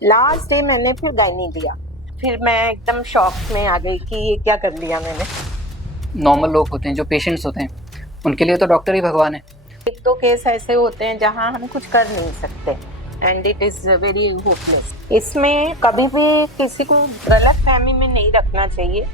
Last day मैंने फिर gynae लिया। फिर मैं एकदम शॉक में आ गई कि ये क्या कर लिया मैंने। नॉर्मल लोग होते हैं, जो पेशेंट्स होते हैं, उनके लिए तो डॉक्टर ही भगवान है। एक तो केस ऐसे होते हैं जहां हम कुछ कर नहीं सकते and it is very hopeless. इसमें कभी भी किसी को गलत फहमी में नहीं रखना चाहिए।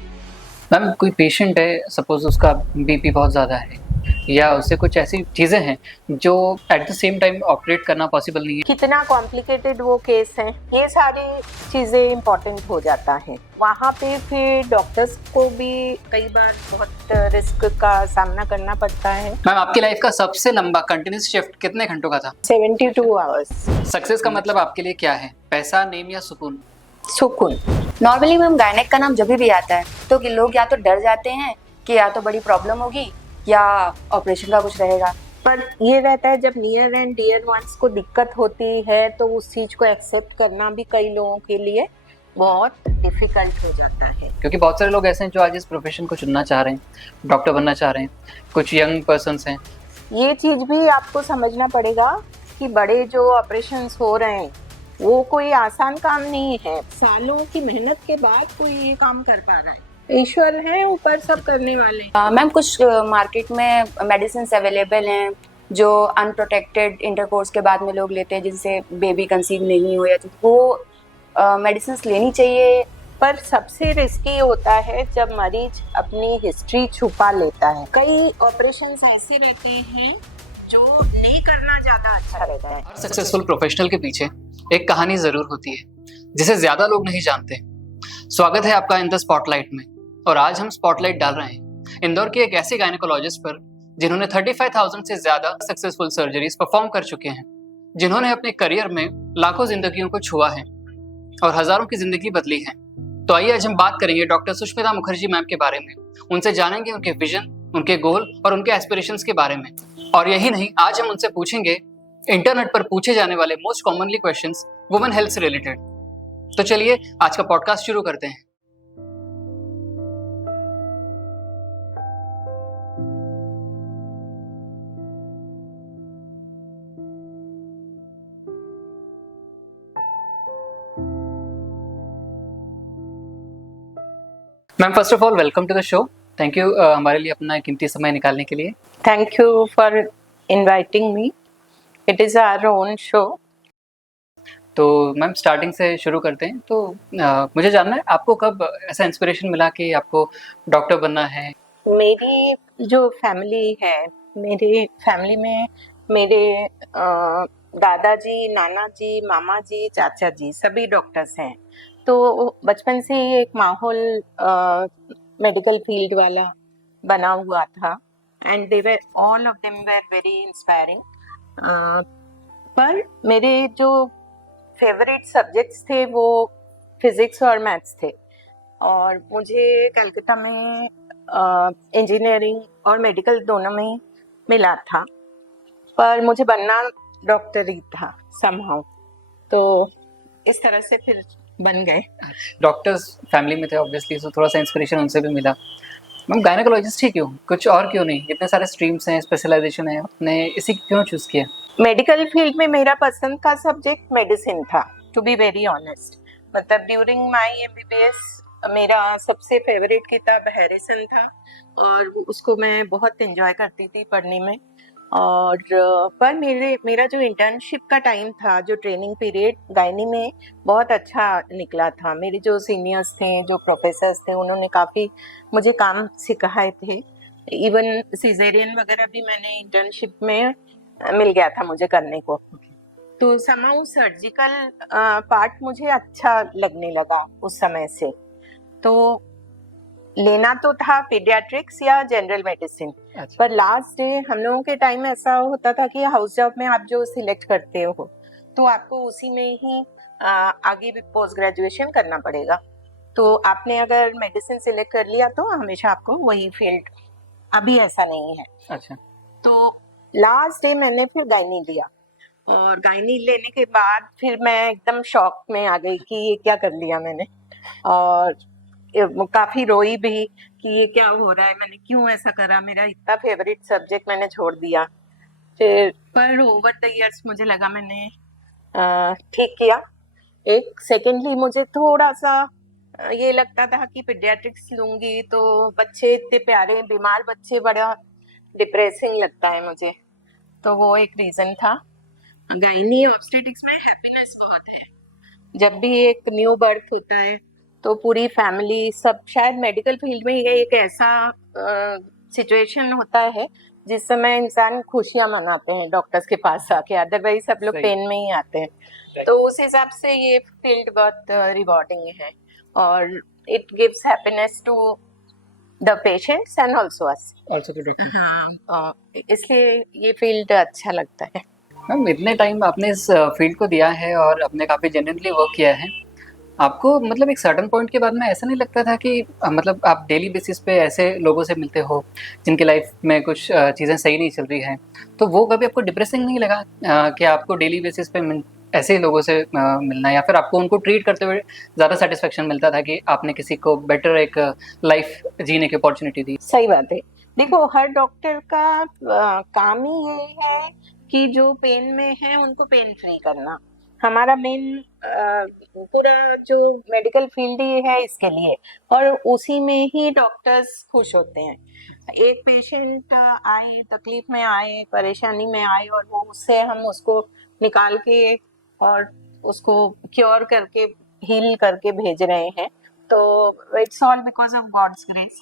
मैम, कोई पेशेंट है, सपोज उसका बीपी बहुत ज़्यादा है या उससे कुछ ऐसी चीज़ें हैं जो at the same time operate करना पॉसिबल नहीं है। कितना कॉम्प्लिकेटेड वो केस है, ये सारी चीजें इम्पोर्टेंट हो जाता है। वहाँ पे फिर डॉक्टर्स को भी कई बार बहुत रिस्क का सामना करना पड़ता है। मैम, आपकी लाइफ का सबसे लंबा कंटिन्यूस शिफ्ट कितने घंटों का था? 72 आवर्स। सक्सेस का मतलब आपके लिए क्या है? पैसा, नेम या सुकून? सुकून। नॉर्मली मैम गायनेक का नाम जब भी आता है तो कि लोग या तो डर जाते हैं कि या तो बड़ी प्रॉब्लम होगी या ऑपरेशन का कुछ रहेगा। पर ये रहता है जब नियर एंड डियर वंस को दिक्कत होती है तो उस चीज को एक्सेप्ट करना भी कई लोगों के लिए बहुत डिफिकल्ट हो जाता है। क्योंकि बहुत सारे लोग ऐसे हैं जो आज इस प्रोफेशन को चुनना चाह रहे हैं, डॉक्टर बनना चाह रहे हैं, कुछ यंग पर्सन्स हैं। ये चीज भी आपको समझना पड़ेगा कि बड़े जो ऑपरेशंस हो रहे हैं वो कोई आसान काम नहीं है। सालों की मेहनत के बाद कोई ये काम कर पा रहा है। ईश्वर है ऊपर सब करने वाले। मैम कुछ मार्केट में मेडिसिन अवेलेबल हैं जो अनप्रोटेक्टेड इंटरकोर्स के बाद में लोग लेते हैं जिनसे बेबी कंसीव नहीं हो या तो वो मेडिसिन लेनी चाहिए। पर सबसे रिस्की होता है जब मरीज अपनी हिस्ट्री छुपा लेता है। कई ऑपरेशंस ऐसे रहते हैं जो नहीं करना ज्यादा अच्छा रहता है। हर सक्सेसफुल प्रोफेशनल के पीछे एक कहानी जरूर होती है जिसे ज्यादा लोग नहीं जानते। स्वागत है आपका इन द स्पॉटलाइट में। और आज हम स्पॉटलाइट डाल रहे हैं इंदौर के एक ऐसे गायनेकोलॉजिस्ट पर जिन्होंने 35,000 से ज्यादा सक्सेसफुल सर्जरीज परफॉर्म कर चुके हैं, जिन्होंने अपने करियर में लाखों जिंदगियों को छुआ है और हजारों की जिंदगी बदली है। तो आइए आज हम बात करेंगे डॉक्टर सुष्मिता मुखर्जी मैम के बारे में। उनसे जानेंगे उनके विजन, उनके गोल और उनके एस्पिरेशंस के बारे में। और यही नहीं, आज हम उनसे पूछेंगे इंटरनेट पर पूछे जाने वाले most commonly questions women health से रिलेटेड। तो चलिए आज का पॉडकास्ट शुरू करते हैं। Ma'am, first of all welcome to the show. Thank you हमारे लिए अपना कीमती समय निकालने के लिए। Thank you for inviting me. It is our own show. तो मैम, स्टार्टिंग से शुरू करते हैं। तो मुझे जानना है आपको कब ऐसा इंस्पिरेशन मिला कि आपको डॉक्टर बनना है? मेरी जो फैमिली है, मेरी फैमिली में मेरे दादाजी, नाना जी, मामा जी, चाचा जी सभी डॉक्टर्स हैं। तो बचपन से ही एक माहौल मेडिकल फील्ड वाला बना हुआ था and they were all of them were very inspiring. पर मेरे जो फेवरेट सब्जेक्ट्स थे वो फिजिक्स और मैथ्स थे और मुझे कलकत्ता में इंजीनियरिंग और मेडिकल दोनों में मिला था, पर मुझे बनना डॉक्टर ही था समहाउ। तो इस तरह से फिर बन गए। डॉक्टर्स फैमिली में थे ऑब्वियसली, तो थोड़ा सा इंस्पिरेशन उनसे भी मिला। मैम, गायनेकोलॉजिस्ट ही क्यों, कुछ और क्यों नहीं? इतने सारे स्ट्रीम्स हैं, स्पेशलाइजेशन है, आपने इसी क्यों चूज किया? मेडिकल फील्ड में मेरा पसंद का सब्जेक्ट मेडिसिन था, टू बी वेरी ऑनेस्ट। मतलब ड्यूरिंग माय एमबीबीएस मेरा सबसे फेवरेट किताब हैरिसन था और उसको मैं बहुत एंजॉय करती थी पढ़ने में। और पर मेरा जो इंटर्नशिप का टाइम था, जो ट्रेनिंग पीरियड गायनी में, बहुत अच्छा निकला था। मेरे जो सीनियर्स थे, जो प्रोफेसर्स थे, उन्होंने काफ़ी मुझे काम सिखाए थे। इवन सिजेरियन वगैरह भी मैंने इंटर्नशिप में मिल गया था मुझे करने को। तो समाउ सर्जिकल पार्ट मुझे अच्छा लगने लगा उस समय से। तो लेना तो था पीडियाट्रिक्स या जनरल मेडिसिन। अच्छा। पर लास्ट डे हम लोगों के टाइम में ऐसा होता था कि हाउस जॉब में आप जो सिलेक्ट करते हो तो आपको उसी में ही आगे भी पोस्ट ग्रेजुएशन करना पड़ेगा। तो आपने अगर मेडिसिन सिलेक्ट कर लिया तो हमेशा आपको वही फील्ड। अभी ऐसा नहीं है। अच्छा। तो लास्ट डे मैंने फिर गायनी लिया और गायनी लेने के बाद फिर मैं एकदम शॉक में आ गई कि ये क्या कर लिया मैंने। और काफी रोई भी कि ये क्या हो रहा है, मैंने क्यों ऐसा करा, मेरा इतना फेवरेट सब्जेक्ट मैंने छोड़ दिया। फिर पर ओवर द इयर्स मुझे लगा मैंने ठीक किया एक सेकेंडली मुझे थोड़ा सा ये लगता था कि पीडियाट्रिक्स लूंगी तो बच्चे इतने प्यारे, बीमार बच्चे बड़ा डिप्रेसिंग लगता है मुझे, तो वो एक रीजन था। गायनी ऑब्स्टेटिक्स में हैप्पीनेस बहुत है। जब भी एक न्यू बर्थ होता है तो पूरी फैमिली सब, शायद मेडिकल फील्ड में ये एक ऐसा सिचुएशन होता है जिस समय इंसान खुशियां मनाते हैं डॉक्टर्स के पास आके, अदरवाइज सब लोग सही। पेन में ही आते हैं। तो उस हिसाब से ये फील्ड बहुत रिवॉर्डिंग है और it gives happiness to the patients and also us. Also to doctor. हाँ, इसलिए ये फील्ड अच्छा लगता है। मैम इतने टाइम आपने इस फील्ड को दिया है और आपने काफ़ी जेन्युइनली वर्क किया है, आपको मतलब एक सर्टेन पॉइंट के बाद में ऐसा नहीं लगता था कि मतलब आप डेली बेसिस पे ऐसे लोगों से मिलते हो जिनकी लाइफ में कुछ चीज़ें सही नहीं चल रही हैं, तो वो कभी आपको डिप्रेसिंग नहीं लगा कि आपको डेली बेसिस पे ऐसे ही लोगों से मिलना, या फिर आपको उनको ट्रीट करते हुए ज़्यादा सेटिस्फेक्शन मिलता था कि आपने किसी को बेटर एक लाइफ जीने की अपॉर्चुनिटी दी? सही बात है। देखो, हर डॉक्टर का काम ही ये है कि जो पेन में है उनको पेन फ्री करना। हमारा मेन पूरा जो मेडिकल फील्ड ही है इसके लिए, और उसी में ही डॉक्टर्स खुश होते हैं। एक पेशेंट आए, तकलीफ में आए, परेशानी में आए, और वो उससे हम उसको निकाल के और उसको क्योर करके, हील करके भेज रहे हैं, तो it's all because of God's grace.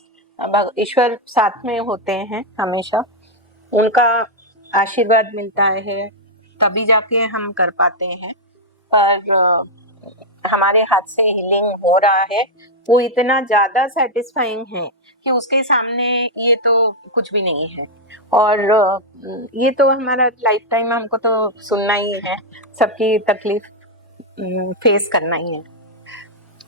ईश्वर साथ में होते हैं हमेशा, उनका आशीर्वाद मिलता है तभी जाके हम कर पाते हैं। पर हमारे हाथ से हीलिंग हो रहा है, वो इतना ज्यादा सेटिस्फाइंग है कि उसके सामने ये तो कुछ भी नहीं है। और ये तो हमारा लाइफ टाइम हमको तो सुनना ही है, सबकी तकलीफ फेस करना ही है।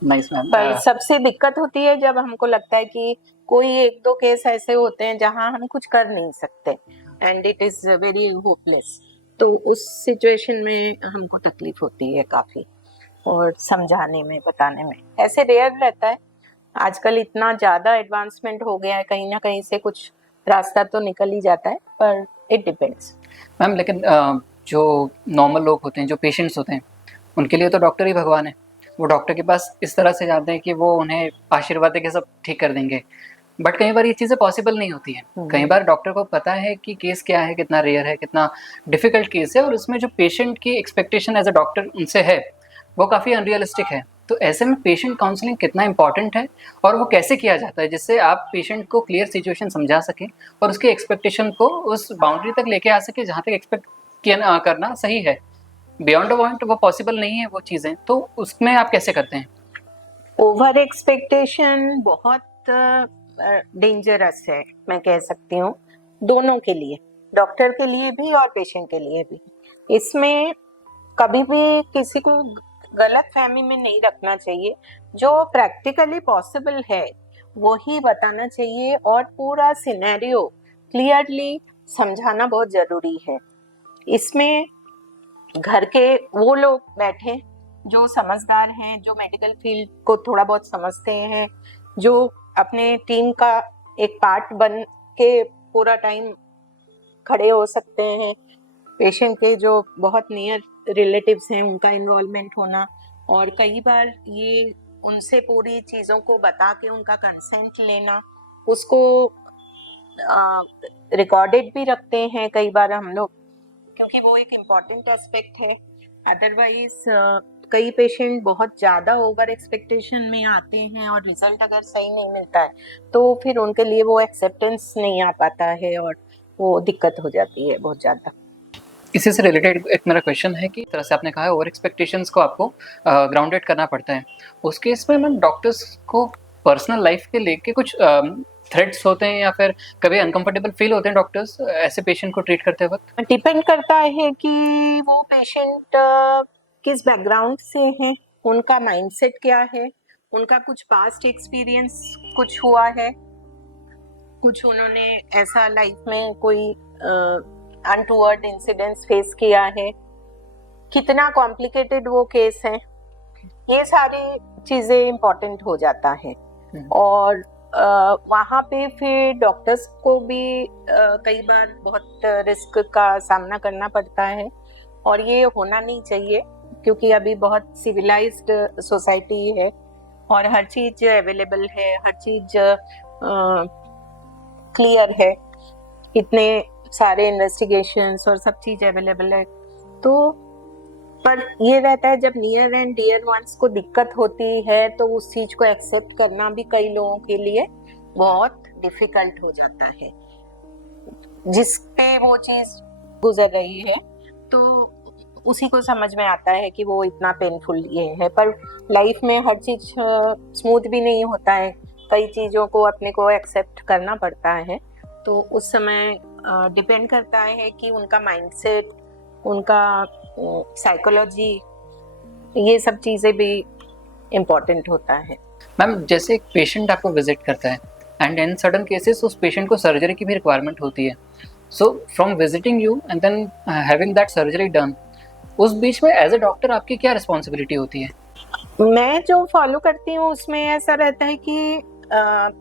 Nice ma'am. पर सबसे दिक्कत होती है जब हमको लगता है कि कोई एक दो केस ऐसे होते हैं जहां हम कुछ कर नहीं सकते and it is very hopeless, तो उस सिचुएशन में हमको तकलीफ होती है काफी, और समझाने में, बताने में। ऐसे रेयर रहता है, आजकल इतना ज्यादा एडवांसमेंट हो गया है, कहीं ना कहीं से कुछ रास्ता तो निकल ही जाता है, पर इट डिपेंड्स। मैम लेकिन जो नॉर्मल लोग होते हैं, जो पेशेंट्स होते हैं, उनके लिए तो डॉक्टर ही भगवान है। वो डॉक्टर के पास इस तरह से जाते हैं कि वो उन्हें आशीर्वाद दे के सब ठीक कर देंगे, बट कई बार ये चीज़ें पॉसिबल नहीं होती हैं। कई बार डॉक्टर को पता है कि केस क्या है, कितना रेयर है, कितना डिफिकल्ट केस है, और उसमें जो पेशेंट की एक्सपेक्टेशन एज अ डॉक्टर उनसे है वो काफ़ी अनरियलिस्टिक है। तो ऐसे में पेशेंट काउंसलिंग कितना इंपॉर्टेंट है और वो कैसे किया जाता है जिससे आप पेशेंट को क्लियर सिचुएशन समझा सकें और उसके एक्सपेक्टेशन को उस बाउंड्री तक लेके आ सके जहाँ तक एक्सपेक्ट किया करना सही है। बियॉन्ड अ पॉइंट वो पॉसिबल नहीं है वो चीज़ें, तो उसमें आप कैसे करते हैं? ओवर एक्सपेक्टेशन बहुत डेंजरस है, मैं कह सकती हूँ, दोनों के लिए, डॉक्टर के लिए भी और पेशेंट के लिए भी। इसमें कभी भी किसी को गलत फहमी में नहीं रखना चाहिए, जो प्रैक्टिकली पॉसिबल है वही बताना चाहिए, और पूरा सिनेरियो क्लियरली समझाना बहुत जरूरी है। इसमें घर के वो लोग बैठे जो समझदार हैं, जो मेडिकल फील्ड को थोड़ा बहुत समझते हैं, जो अपने टीम का एक पार्ट बन के पूरा टाइम खड़े हो सकते हैं। पेशेंट के जो बहुत नियर रिलेटिव्स हैं उनका इन्वॉल्वमेंट होना, और कई बार ये उनसे पूरी चीज़ों को बता के उनका कंसेंट लेना, उसको रिकॉर्डेड भी रखते हैं कई बार हम लोग, क्योंकि वो एक इम्पॉर्टेंट एस्पेक्ट है। अदरवाइज कई पेशेंट बहुत ज़्यादा ओवर एक्सपेक्टेशन में आते हैं और रिजल्ट अगर सही नहीं मिलता है तो फिर उनके लिए वो एक्सेप्टेंस नहीं आ पाता है और वो दिक्कत हो जाती है बहुत ज़्यादा। इसी से रिलेटेड एक मेरा क्वेश्चन है कि तरह से आपने कहा है ओवर एक्सपेक्टेशंस को आपको ग्राउंडेड करना पड़ता है, उस केस में मैम डॉक्टर्स को पर्सनल लाइफ के लेके कुछ थ्रेट्स होते हैं या फिर कभी अनकंफर्टेबल फील होते हैं डॉक्टर्स ऐसे पेशेंट को ट्रीट करते वक्त? डिपेंड करता है कि वो पेशेंट किस बैकग्राउंड से हैं, उनका माइंडसेट क्या है, उनका कुछ पास्ट एक्सपीरियंस कुछ हुआ है, कुछ उन्होंने ऐसा लाइफ में कोई अनटूवर्ड इंसिडेंट्स फेस किया है, कितना कॉम्प्लिकेटेड वो केस है, ये सारी चीजें इम्पोर्टेंट हो जाता है। और वहाँ पे फिर डॉक्टर्स को भी कई बार बहुत रिस्क का सामना करना पड़ता है, और ये होना नहीं चाहिए, क्योंकि अभी बहुत सिविलाइज्ड सोसाइटी है और हर चीज अवेलेबल है, हर चीज क्लियर है, इतने सारे इन्वेस्टिगेशंस और सब चीज अवेलेबल है। तो पर ये रहता है जब नियर एंड डियर वंस को दिक्कत होती है तो उस चीज को एक्सेप्ट करना भी कई लोगों के लिए बहुत डिफिकल्ट हो जाता है। जिस पे वो चीज गुजर रही है तो उसी को समझ में आता है कि वो इतना पेनफुल ये है। पर लाइफ में हर चीज स्मूथ भी नहीं होता है, कई चीजों को अपने को एक्सेप्ट करना पड़ता है। तो उस समय डिपेंड करता है कि उनका माइंडसेट, उनका साइकोलॉजी, ये सब चीजें भी इम्पोर्टेंट होता है। मैम, जैसे एक पेशेंट आपको विजिट करता है एंड इन सडन केसेस उस पेशेंट को सर्जरी की भी रिक्वायरमेंट होती है, so from visiting you and then having that surgery done, उस बीच में एज अ डॉक्टर आपकी क्या रिस्पॉन्सिबिलिटी होती है? मैं जो फॉलो करती हूँ उसमें ऐसा रहता है कि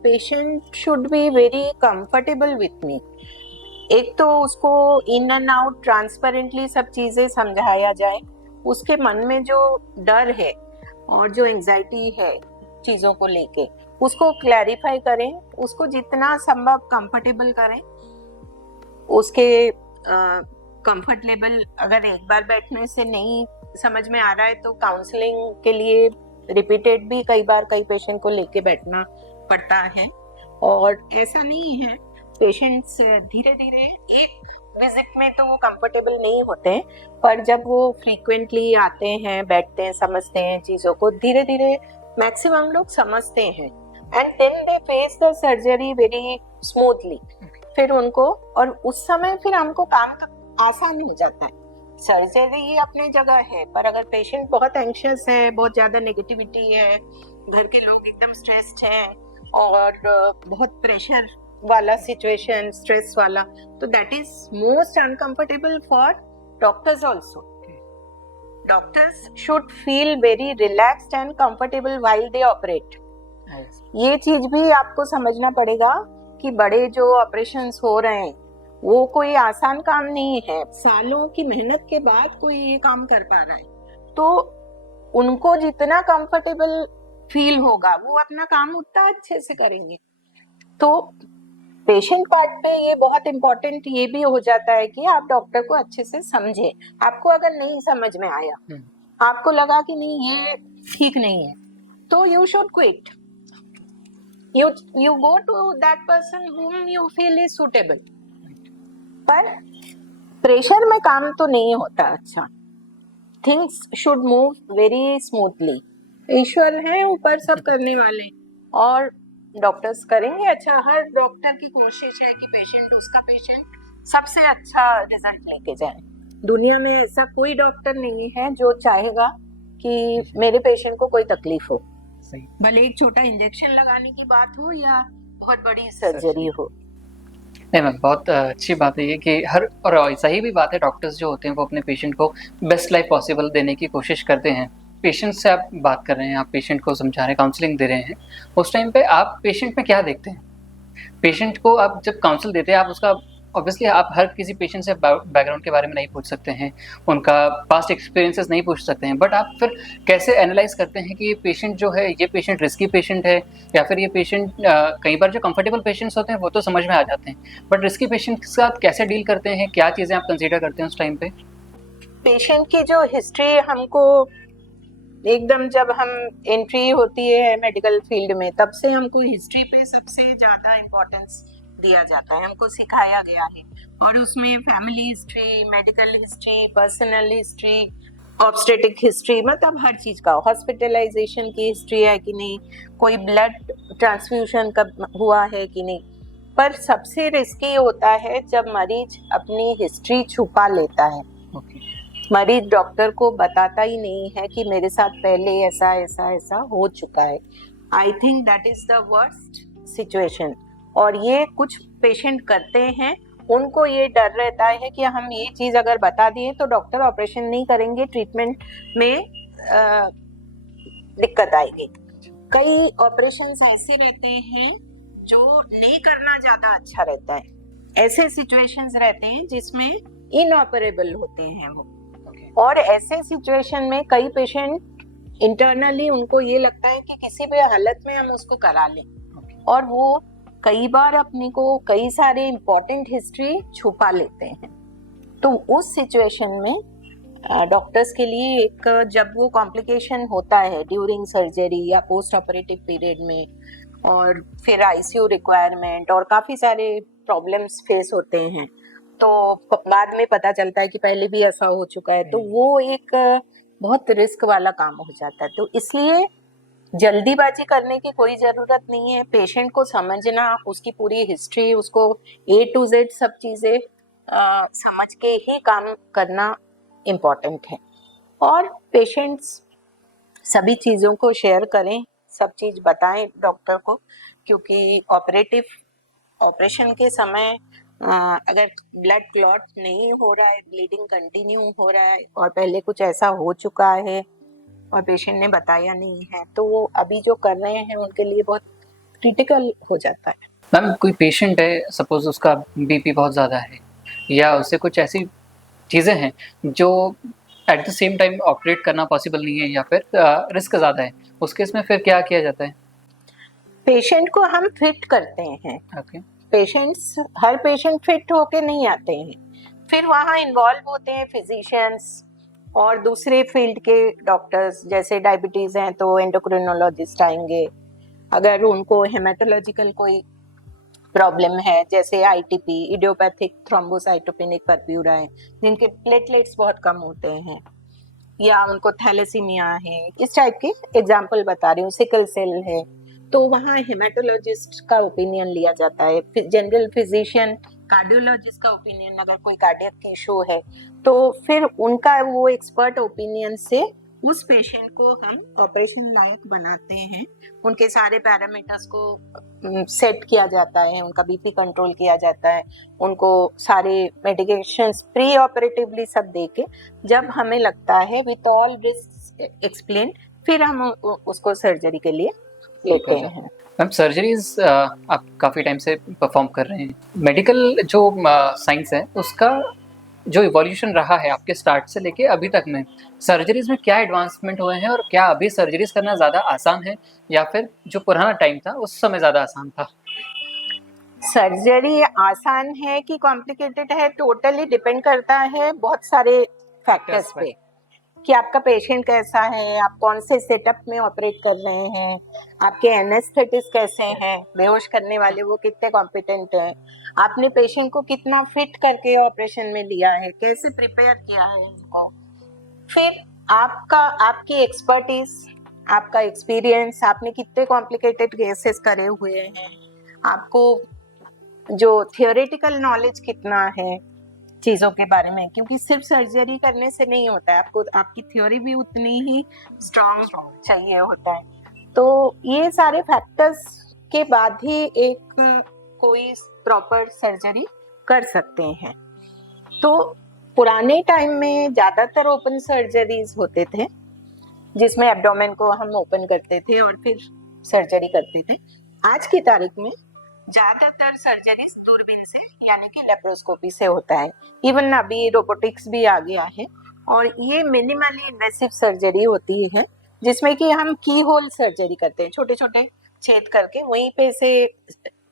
patient should be very comfortable with me. एक तो उसको इन एंड आउट ट्रांसपेरेंटली सब चीजें समझाया जाए, उसके मन में जो डर है और जो एंजाइटी है चीजों को लेके उसको क्लैरिफाई करें, उसको जितना संभव कंफर्टेबल करें। उसके कंफर्ट लेवल अगर एक बार बैठने से नहीं समझ में आ रहा है तो काउंसलिंग के लिए रिपीटेड भी कई बार कई पेशेंट को लेके बैठना पड़ता है। और ऐसा नहीं है, पेशेंट्स धीरे धीरे एक विजिट में तो वो कंफर्टेबल नहीं होते, पर जब वो फ्रीक्वेंटली आते हैं, बैठते हैं, समझते हैं चीजों को, धीरे धीरे मैक्सिमम लोग समझते हैं and then they face the surgery very smoothly. फिर उनको और उस समय फिर हमको काम आसान हो जाता है। सर्जरी अपने जगह है, पर अगर पेशेंट बहुत एंशियस है, बहुत ज्यादा नेगेटिविटी है, घर के लोग एकदम स्ट्रेस्ड हैं और बहुत प्रेशर वाला सिचुएशन, स्ट्रेस वाला, तो that is most uncomfortable for doctors also. Doctors should feel very relaxed and comfortable while they operate. ये चीज भी आपको समझना पड़ेगा कि बड़े जो ऑपरेशंस हो रहे हैं वो कोई आसान काम नहीं है। सालों की मेहनत के बाद कोई ये काम कर पा रहा है, तो उनको जितना कंफर्टेबल फील होगा वो अपना काम उतना अच्छे से करेंगे। तो पेशेंट पार्ट पे ये बहुत इम्पोर्टेंट ये भी हो जाता है कि आप डॉक्टर को अच्छे से समझे। आपको अगर नहीं समझ में आया, आपको लगा कि नहीं ये ठीक नहीं है, तो you should quit. you go to that person whom you feel is suitable। पर प्रेशर में काम तो नहीं होता अच्छा। Things should move very smoothly. ईश्वर है ऊपर सब करने वाले और डॉक्टर्स करेंगे अच्छा। हर डॉक्टर की कोशिश है कि पेशेंट, उसका पेशेंट सबसे अच्छा रिजल्ट लेके जाए। दुनिया में ऐसा कोई डॉक्टर नहीं है जो चाहेगा कि मेरे पेशेंट को कोई तकलीफ हो, भले एक छोटा इंजेक्शन लगाने की बात हो या बहुत बड़ी सर्जरी हो। नहीं मैम, बहुत अच्छी बात है ये कि हर, और सही भी बात है, डॉक्टर्स जो होते हैं वो अपने पेशेंट को बेस्ट लाइफ पॉसिबल देने की कोशिश करते हैं। पेशेंट से आप बात कर रहे हैं, आप पेशेंट को समझा रहे हैं, काउंसलिंग दे रहे हैं, उस टाइम पे आप पेशेंट में क्या देखते हैं? पेशेंट को आप जब काउंसिल देते हैं, आप उसका ऑब्वियसली आप हर किसी पेशेंट से बैकग्राउंड के बारे में नहीं पूछ सकते हैं, उनका पास्ट एक्सपीरियंसेस नहीं पूछ सकते हैं, बट आप फिर कैसे एनालाइज करते हैं कि ये पेशेंट जो है, ये पेशेंट रिस्की पेशेंट है या फिर ये पेशेंट, कई बार जो कंफर्टेबल पेशेंट्स होते हैं वो तो समझ में आ जाते हैं, बट रिस्की पेशेंट के साथ कैसे डील करते हैं? क्या चीज़ें आप कंसीडर करते हैं उस टाइम पे? पेशेंट की जो हिस्ट्री हमको एकदम जब हम एंट्री होती है मेडिकल फील्ड में, तब से हमको हिस्ट्री पे सबसे ज़्यादा इम्पोर्टेंस दिया जाता है, हमको सिखाया गया है। और उसमें family history, medical history, personal history, obstetric history, मतलब हर चीज़ का, हॉस्पिटलाइजेशन की हिस्ट्री है कि नहीं, कोई ब्लड ट्रांसफ्यूजन कब हुआ है कि नहीं। पर सबसे रिस्की होता है जब मरीज अपनी हिस्ट्री छुपा लेता है। मरीज डॉक्टर को बताता ही नहीं है कि मेरे साथ पहले ऐसा ऐसा ऐसा हो चुका है। I think that is the worst situation. और ये कुछ पेशेंट करते हैं, उनको ये डर रहता है कि हम ये चीज़ अगर बता दिए तो डॉक्टर ऑपरेशन नहीं करेंगे, ट्रीटमेंट में दिक्कत आएगी। कई ऑपरेशंस ऐसे रहते हैं जो नहीं करना ज़्यादा अच्छा रहता है। ऐसे सिचुएशंस रहते हैं जिसमें इनऑपरेबल होते हैं वो। और ऐसे सिचुएशन में कई पेशेंट इंटरनली उनको ये लगता है कि किसी भी हालत में हम उसको करा लें, और वो कई बार अपने को कई सारे इम्पोर्टेंट हिस्ट्री छुपा लेते हैं। तो उस सिचुएशन में डॉक्टर्स के लिए एक, जब वो कॉम्प्लिकेशन होता है ड्यूरिंग सर्जरी या पोस्ट ऑपरेटिव पीरियड में, और फिर आईसीयू रिक्वायरमेंट और काफ़ी सारे प्रॉब्लम्स फेस होते हैं, तो बाद में पता चलता है कि पहले भी ऐसा हो चुका है, तो वो एक बहुत रिस्क वाला काम हो जाता है। तो इसलिए जल्दीबाजी करने की कोई ज़रूरत नहीं है। पेशेंट को समझना, उसकी पूरी हिस्ट्री, उसको A to Z सब चीज़ें समझ के ही काम करना इम्पॉर्टेंट है, और पेशेंट्स सभी चीज़ों को शेयर करें, सब चीज़ बताएं डॉक्टर को, क्योंकि ऑपरेशन के समय अगर ब्लड क्लॉट नहीं हो रहा है, ब्लीडिंग कंटिन्यू हो रहा है, और पहले कुछ ऐसा हो चुका है और पेशेंट ने बताया नहीं है, तो वो अभी जो कर रहे हैं उनके लिए बहुत क्रिटिकल हो जाता है। मैम, कोई पेशेंट है, सपोज उसका बीपी बहुत ज़्यादा है, या उससे कुछ ऐसी चीज़ें हैं जो at the same time operate करना पॉसिबल नहीं है, या फिर रिस्क ज़्यादा है, उस केस में फिर क्या किया जाता है? पेशेंट को हम फिट करते हैं। ओके। हर पेशेंट फिट होके नहीं आते हैं, फिर वहाँ इन्वॉल्व होते हैं फिजिशियंस और दूसरे फील्ड के डॉक्टर्स, जैसे डायबिटीज़ हैं तो एंडोक्रिनोलॉजिस्ट आएंगे, अगर उनको हेमेटोलॉजिकल कोई प्रॉब्लम है जैसे आईटीपी, इडियोपैथिक थ्रोम्बोसाइटोपेनिक परप्यूरा है, जिनके प्लेटलेट्स बहुत कम होते हैं, या उनको थैलेसीमिया है, इस टाइप के एग्जाम्पल बता रही हूँ, सिकल सेल है, तो वहाँ हेमेटोलॉजिस्ट का ओपिनियन लिया जाता है, जनरल फिजिशियन, कार्डियोलॉजिस्ट का ओपिनियन, अगर कोई कार्डियक इशू है तो फिर उनका वो एक्सपर्ट ओपिनियन से उस पेशेंट को हम ऑपरेशन लायक बनाते हैं। उनके सारे पैरामीटर्स को सेट किया जाता है, उनका बीपी कंट्रोल किया जाता है, उनको सारे मेडिकेशंस प्री ऑपरेटिवली सब देके, जब हमें लगता है विथ ऑल रिस्क एक्सप्लेन, फिर हम उसको सर्जरी के लिए लेते हैं। मैम, सर्जरीज आप काफ़ी टाइम से परफॉर्म कर रहे हैं, मेडिकल जो साइंस है उसका जो इवोल्यूशन रहा है आपके स्टार्ट से लेके अभी तक में, सर्जरीज में क्या एडवांसमेंट हुए हैं, और क्या अभी सर्जरीज करना ज़्यादा आसान है, या फिर जो पुराना टाइम था उस समय ज़्यादा आसान था? सर्जरी आसान है कि कॉम्प्लिकेटेड है, टोटली डिपेंड करता है बहुत सारे फैक्टर्स पे, कि आपका पेशेंट कैसा है, आप कौन से सेटअप में ऑपरेट कर रहे हैं, आपके एनेस्थेटिस्ट कैसे हैं, बेहोश करने वाले वो कितने कॉम्पिटेंट हैं, आपने पेशेंट को कितना फिट करके ऑपरेशन में लिया है, कैसे प्रिपेयर किया है उनको, फिर आपकी एक्सपर्टीज, आपका एक्सपीरियंस, आपने कितने कॉम्प्लिकेटेड केसेस करे हुए हैं, आपको जो थियोरेटिकल नॉलेज कितना है चीज़ों के बारे में, क्योंकि सिर्फ सर्जरी करने से नहीं होता है, आपको आपकी थ्योरी भी उतनी ही स्ट्रांग चाहिए होता है। तो ये सारे फैक्टर्स के बाद ही एक कोई प्रॉपर सर्जरी कर सकते हैं। तो पुराने टाइम में ज़्यादातर ओपन सर्जरीज होते थे, जिसमें एब्डोमेन को हम ओपन करते थे और फिर सर्जरी करते थे। आज की तारीख में ज़्यादातर सर्जरीज दूरबीन से, यानी कि लेप्रोस्कोपी से होता है। इवन अभी रोबोटिक्स भी आ गया है, और ये मिनिमली इन्वेसिव सर्जरी होती है, जिसमें कि हम की होल सर्जरी करते हैं, छोटे छोटे छेद करके वहीं पे से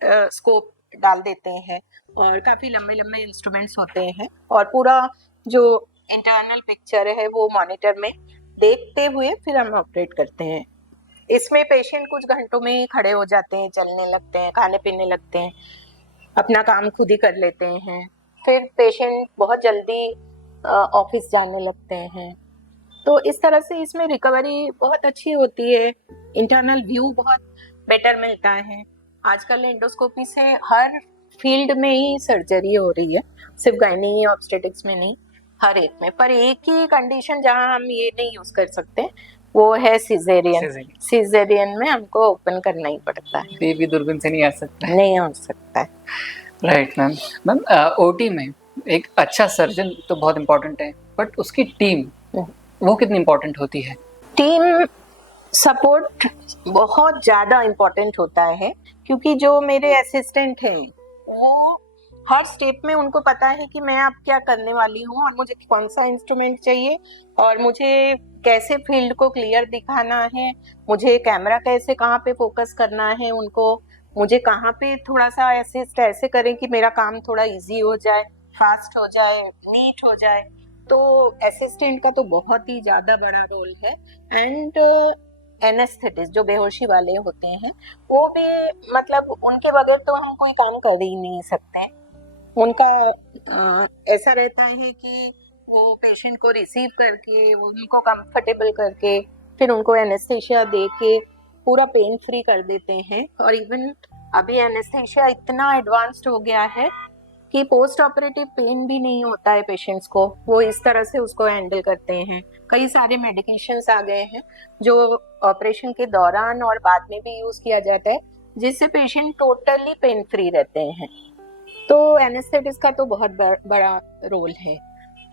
स्कोप डाल देते हैं, और काफ़ी लंबे लंबे इंस्ट्रूमेंट्स होते हैं, और पूरा जो इंटरनल पिक्चर है वो मॉनिटर में देखते हुए फिर हम ऑपरेट करते हैं। इसमें पेशेंट कुछ घंटों में ही खड़े हो जाते हैं, चलने लगते हैं, खाने पीने लगते हैं, अपना काम खुद ही कर लेते हैं, फिर पेशेंट बहुत जल्दी ऑफिस जाने लगते हैं। तो इस तरह से इसमें रिकवरी बहुत अच्छी होती है, इंटरनल व्यू बहुत बेटर मिलता है। आजकल एंडोस्कोपी से हर फील्ड में ही सर्जरी हो रही है, सिर्फ गायनी ऑब्स्टेटिक्स में नहीं, हर एक में। पर एक ही कंडीशन जहाँ हम ये नहीं यूज कर सकते वो है सिजेरियन। सिजेरियन में हमको ओपन करना ही पड़ता है, ये भी दूरबीन से नहीं आ सकता है। नहीं हो सकता है। Right ma'am. मैम, ओटी में एक अच्छा सर्जन तो बहुत इम्पोर्टेंट है, बट उसकी टीम वो कितनी इम्पोर्टेंट होती है? टीम सपोर्ट बहुत ज़्यादा इम्पोर्टेंट होता है, क्योंकि जो मेरे असिस्टेंट हैं वो हर स्टेप में उनको पता है कि मैं अब क्या करने वाली हूँ और मुझे कौन सा इंस्ट्रूमेंट चाहिए और मुझे कैसे फील्ड को क्लियर दिखाना है, मुझे कैमरा कैसे कहाँ पे फोकस करना है, उनको मुझे कहाँ पे थोड़ा सा ऐसे करें कि मेरा काम थोड़ा इजी हो जाए, फास्ट हो जाए, नीट हो जाए। तो असिस्टेंट का तो बहुत ही ज़्यादा बड़ा रोल है। एंड एनेस्थेटिस्ट जो बेहोशी वाले होते हैं वो भी मतलब उनके बगैर तो हम कोई काम कर ही नहीं सकते। उनका ऐसा रहता है कि वो पेशेंट को रिसीव करके उनको कंफर्टेबल करके फिर उनको एनेस्थेशिया दे के पूरा पेन फ्री कर देते हैं। और इवन अभी एनेस्थेशिया इतना एडवांस्ड हो गया है कि पोस्ट ऑपरेटिव पेन भी नहीं होता है पेशेंट्स को, वो इस तरह से उसको हैंडल करते हैं। कई सारे मेडिकेशंस आ गए हैं जो ऑपरेशन के दौरान और बाद में भी यूज किया जाता है जिससे पेशेंट टोटली पेन फ्री रहते हैं। तो एनेस्थेटिस्ट का तो बहुत बड़ा रोल है।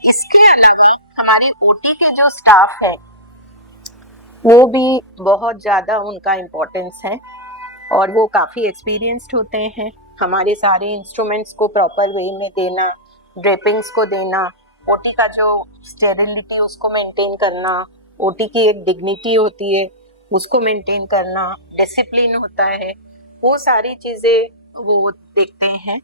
इसके अलावा हमारे ओटी के जो स्टाफ है वो भी बहुत ज़्यादा उनका इम्पोर्टेंस है और वो काफ़ी एक्सपीरियंस्ड होते हैं। हमारे सारे इंस्ट्रूमेंट्स को प्रॉपर वे में देना, ड्रेपिंग्स को देना, ओटी का जो स्टेरिलिटी उसको मेंटेन करना, ओटी की एक डिग्निटी होती है उसको मेंटेन करना, डिसिप्लिन होता है, वो सारी चीज़ें वो देखते हैं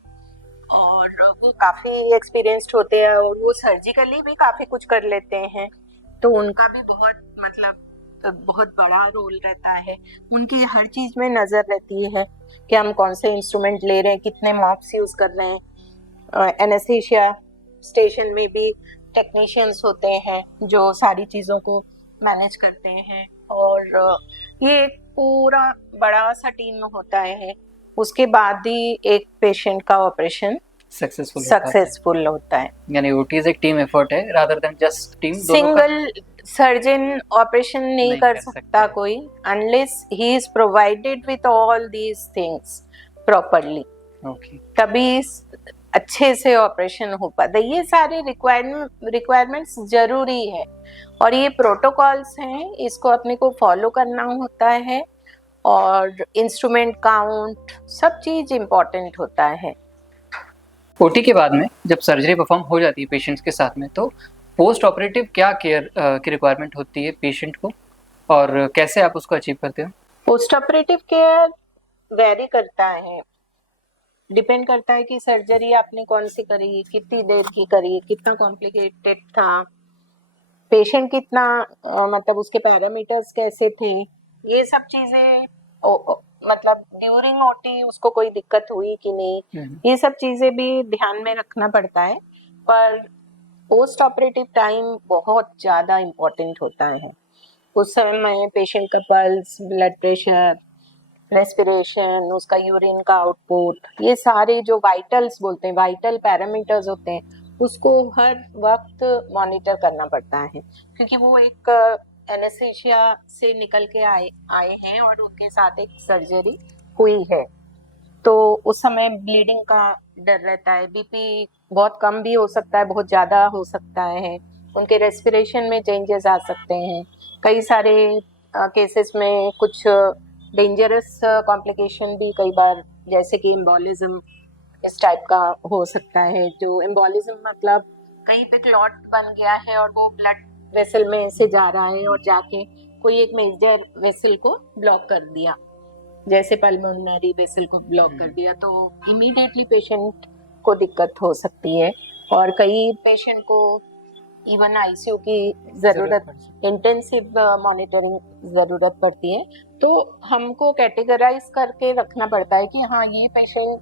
और वो काफ़ी एक्सपीरियंस्ड होते हैं और वो सर्जिकली भी काफ़ी कुछ कर लेते हैं। तो उनका भी बहुत बड़ा रोल रहता है। उनकी हर चीज़ में नज़र रहती है कि हम कौन से इंस्ट्रूमेंट ले रहे हैं, कितने मॉप्स यूज़ कर रहे हैं। एनेस्थीसिया स्टेशन में भी टेक्नीशियंस होते हैं जो सारी चीज़ों को मैनेज करते हैं और ये एक पूरा बड़ा सा टीम होता है। उसके बाद ही एक पेशेंट का ऑपरेशन सक्सेसफुल होता है। यानी ओटी एक टीम एफर्ट है rather than just team. Single surgeon operation नहीं कर सकता कोई unless he is provided with all these things properly. तभी अच्छे से ऑपरेशन हो पाता है। ये सारे रिक्वायरमेंट्स जरूरी है और ये प्रोटोकॉल्स हैं, इसको अपने को फॉलो करना होता है और इंस्ट्रूमेंट काउंट सब चीज इम्पोर्टेंट होता है। ओटी के बाद में जब सर्जरी परफॉर्म हो जाती है पेशेंट्स के साथ में, तो पोस्ट ऑपरेटिव क्या केयर की रिक्वायरमेंट होती है पेशेंट को और कैसे आप उसको अचीव करते हो? पोस्ट ऑपरेटिव केयर वेरी करता है, डिपेंड करता है कि सर्जरी आपने कौन सी करी, कितनी देर की करी, कितना कॉम्प्लिकेटेड था, पेशेंट कितना मतलब उसके पैरामीटर्स कैसे थे, ये सब चीजें मतलब ड्यूरिंग ओटी उसको कोई दिक्कत हुई कि नहीं, ये सब चीजें भी ध्यान में रखना पड़ता है। पर पोस्ट ऑपरेटिव टाइम बहुत ज़्यादा इम्पोर्टेंट होता है। उस समय पेशेंट का पल्स, ब्लड प्रेशर, रेस्पिरेशन, उसका यूरिन का आउटपुट, ये सारे जो वाइटल्स बोलते हैं, वाइटल पैरामीटर्स होते हैं, उसको हर वक्त मॉनिटर करना पड़ता है क्योंकि वो एक एनेस्थीसिया से निकल के आए हैं और उनके साथ एक सर्जरी हुई है। तो उस समय ब्लीडिंग का डर रहता है, बीपी बहुत कम भी हो सकता है, बहुत ज़्यादा हो सकता है, उनके रेस्पिरेशन में चेंजेस आ सकते हैं। कई सारे केसेस में कुछ डेंजरस कॉम्प्लिकेशन भी कई बार, जैसे कि एम्बोलिज्म इस टाइप का हो सकता है। जो एम्बोलिज्म मतलब कहीं पे क्लॉट बन गया है और वो ब्लड वेसल में से जा रहा है और जाके कोई एक मेजर वेसल को ब्लॉक कर दिया, जैसे पल्मोनरी वेसल को ब्लॉक कर दिया, तो इमीडिएटली पेशेंट को दिक्कत हो सकती है। और कई पेशेंट को इवन आईसीयू की ज़रूरत, इंटेंसिव मॉनिटरिंग ज़रूरत पड़ती है। तो हमको कैटेगराइज करके रखना पड़ता है कि हाँ, ये पेशेंट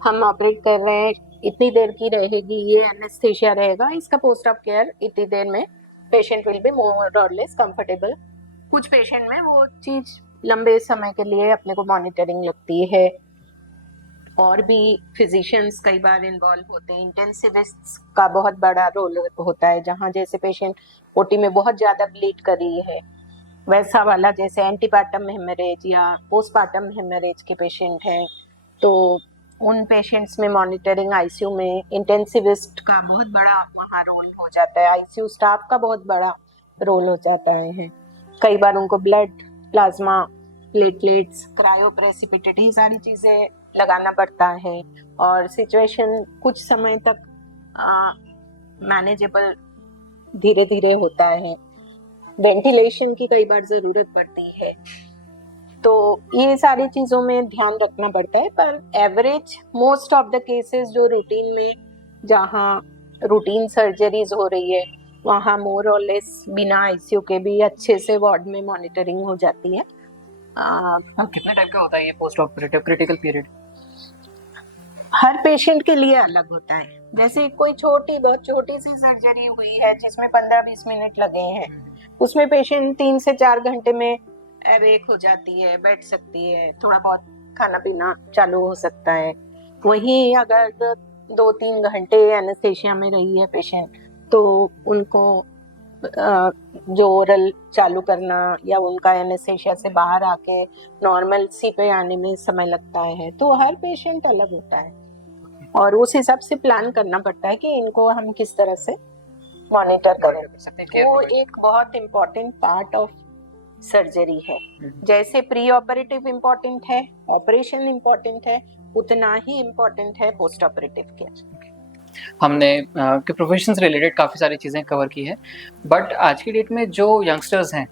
हम ऑपरेट कर रहे हैं, इतनी देर की रहेगी, ये एनेस्थीसिया रहेगा, इसका पोस्ट ऑप केयर इतनी देर में पेशेंट विल बी मोर और लेस कंफर्टेबल। कुछ पेशेंट में वो चीज़ लंबे समय के लिए अपने को मॉनिटरिंग लगती है। और भी फिजिशियंस कई बार इन्वॉल्व होते हैं, इंटेंसिविस्ट्स का बहुत बड़ा रोल होता है, जहाँ जैसे पेशेंट ओटी में बहुत ज़्यादा ब्लीड कर रही है वैसा वाला, जैसे एंटीपार्टम हेमरेज या पोस्टपार्टम हेमरेज के पेशेंट हैं, तो उन पेशेंट्स में मॉनिटरिंग आईसीयू में इंटेंसिविस्ट का बहुत बड़ा वहाँ रोल हो जाता है, आईसीयू स्टाफ का बहुत बड़ा रोल हो जाता है। कई बार उनको ब्लड, प्लाज्मा, प्लेटलेट्स, क्रायोप्रेसिपिटेट, ये सारी चीज़ें लगाना पड़ता है और सिचुएशन कुछ समय तक मैनेजेबल धीरे धीरे होता है। वेंटिलेशन की कई बार जरूरत पड़ती है, तो ये सारी चीजों में ध्यान रखना पड़ता है। पर average most of the cases जो रूटीन में, जहाँ रूटीन सर्जरीज हो रही है, वहाँ मोर और लेस बिना आईसीयू के भी अच्छे से वार्ड में मॉनिटरिंग हो जाती है। कितने टाइप का होता है ये पोस्ट ऑपरेटिव क्रिटिकल पीरियड? हर पेशेंट के लिए अलग होता है। जैसे कोई बहुत छोटी सी सर्जरी हुई है जिसमें 15-20 मिनट लगे हैं, उसमें पेशेंट 3 से 4 घंटे में अवेक हो जाती है, बैठ सकती है, थोड़ा बहुत खाना पीना चालू हो सकता है। वहीं अगर 2-3 घंटे एनेस्थेशिया में रही है पेशेंट, तो उनको जो ओरल चालू करना या उनका एनेस्थेशिया से बाहर आके नॉर्मल सी पे आने में समय लगता है। तो हर पेशेंट अलग होता है और उस हिसाब से प्लान करना पड़ता है कि इनको हम किस तरह से मॉनिटर करें। वो एक बहुत इम्पोर्टेंट पार्ट ऑफ सर्जरी है। जैसे प्री ऑपरेटिव इम्पोर्टेंट है, ऑपरेशन इम्पोर्टेंट है, उतना ही इम्पोर्टेंट है पोस्ट ऑपरेटिव केयर। हमने के प्रोफेशन से रिलेटेड काफ़ी सारी चीज़ें कवर की है, बट आज की डेट में जो यंगस्टर्स हैं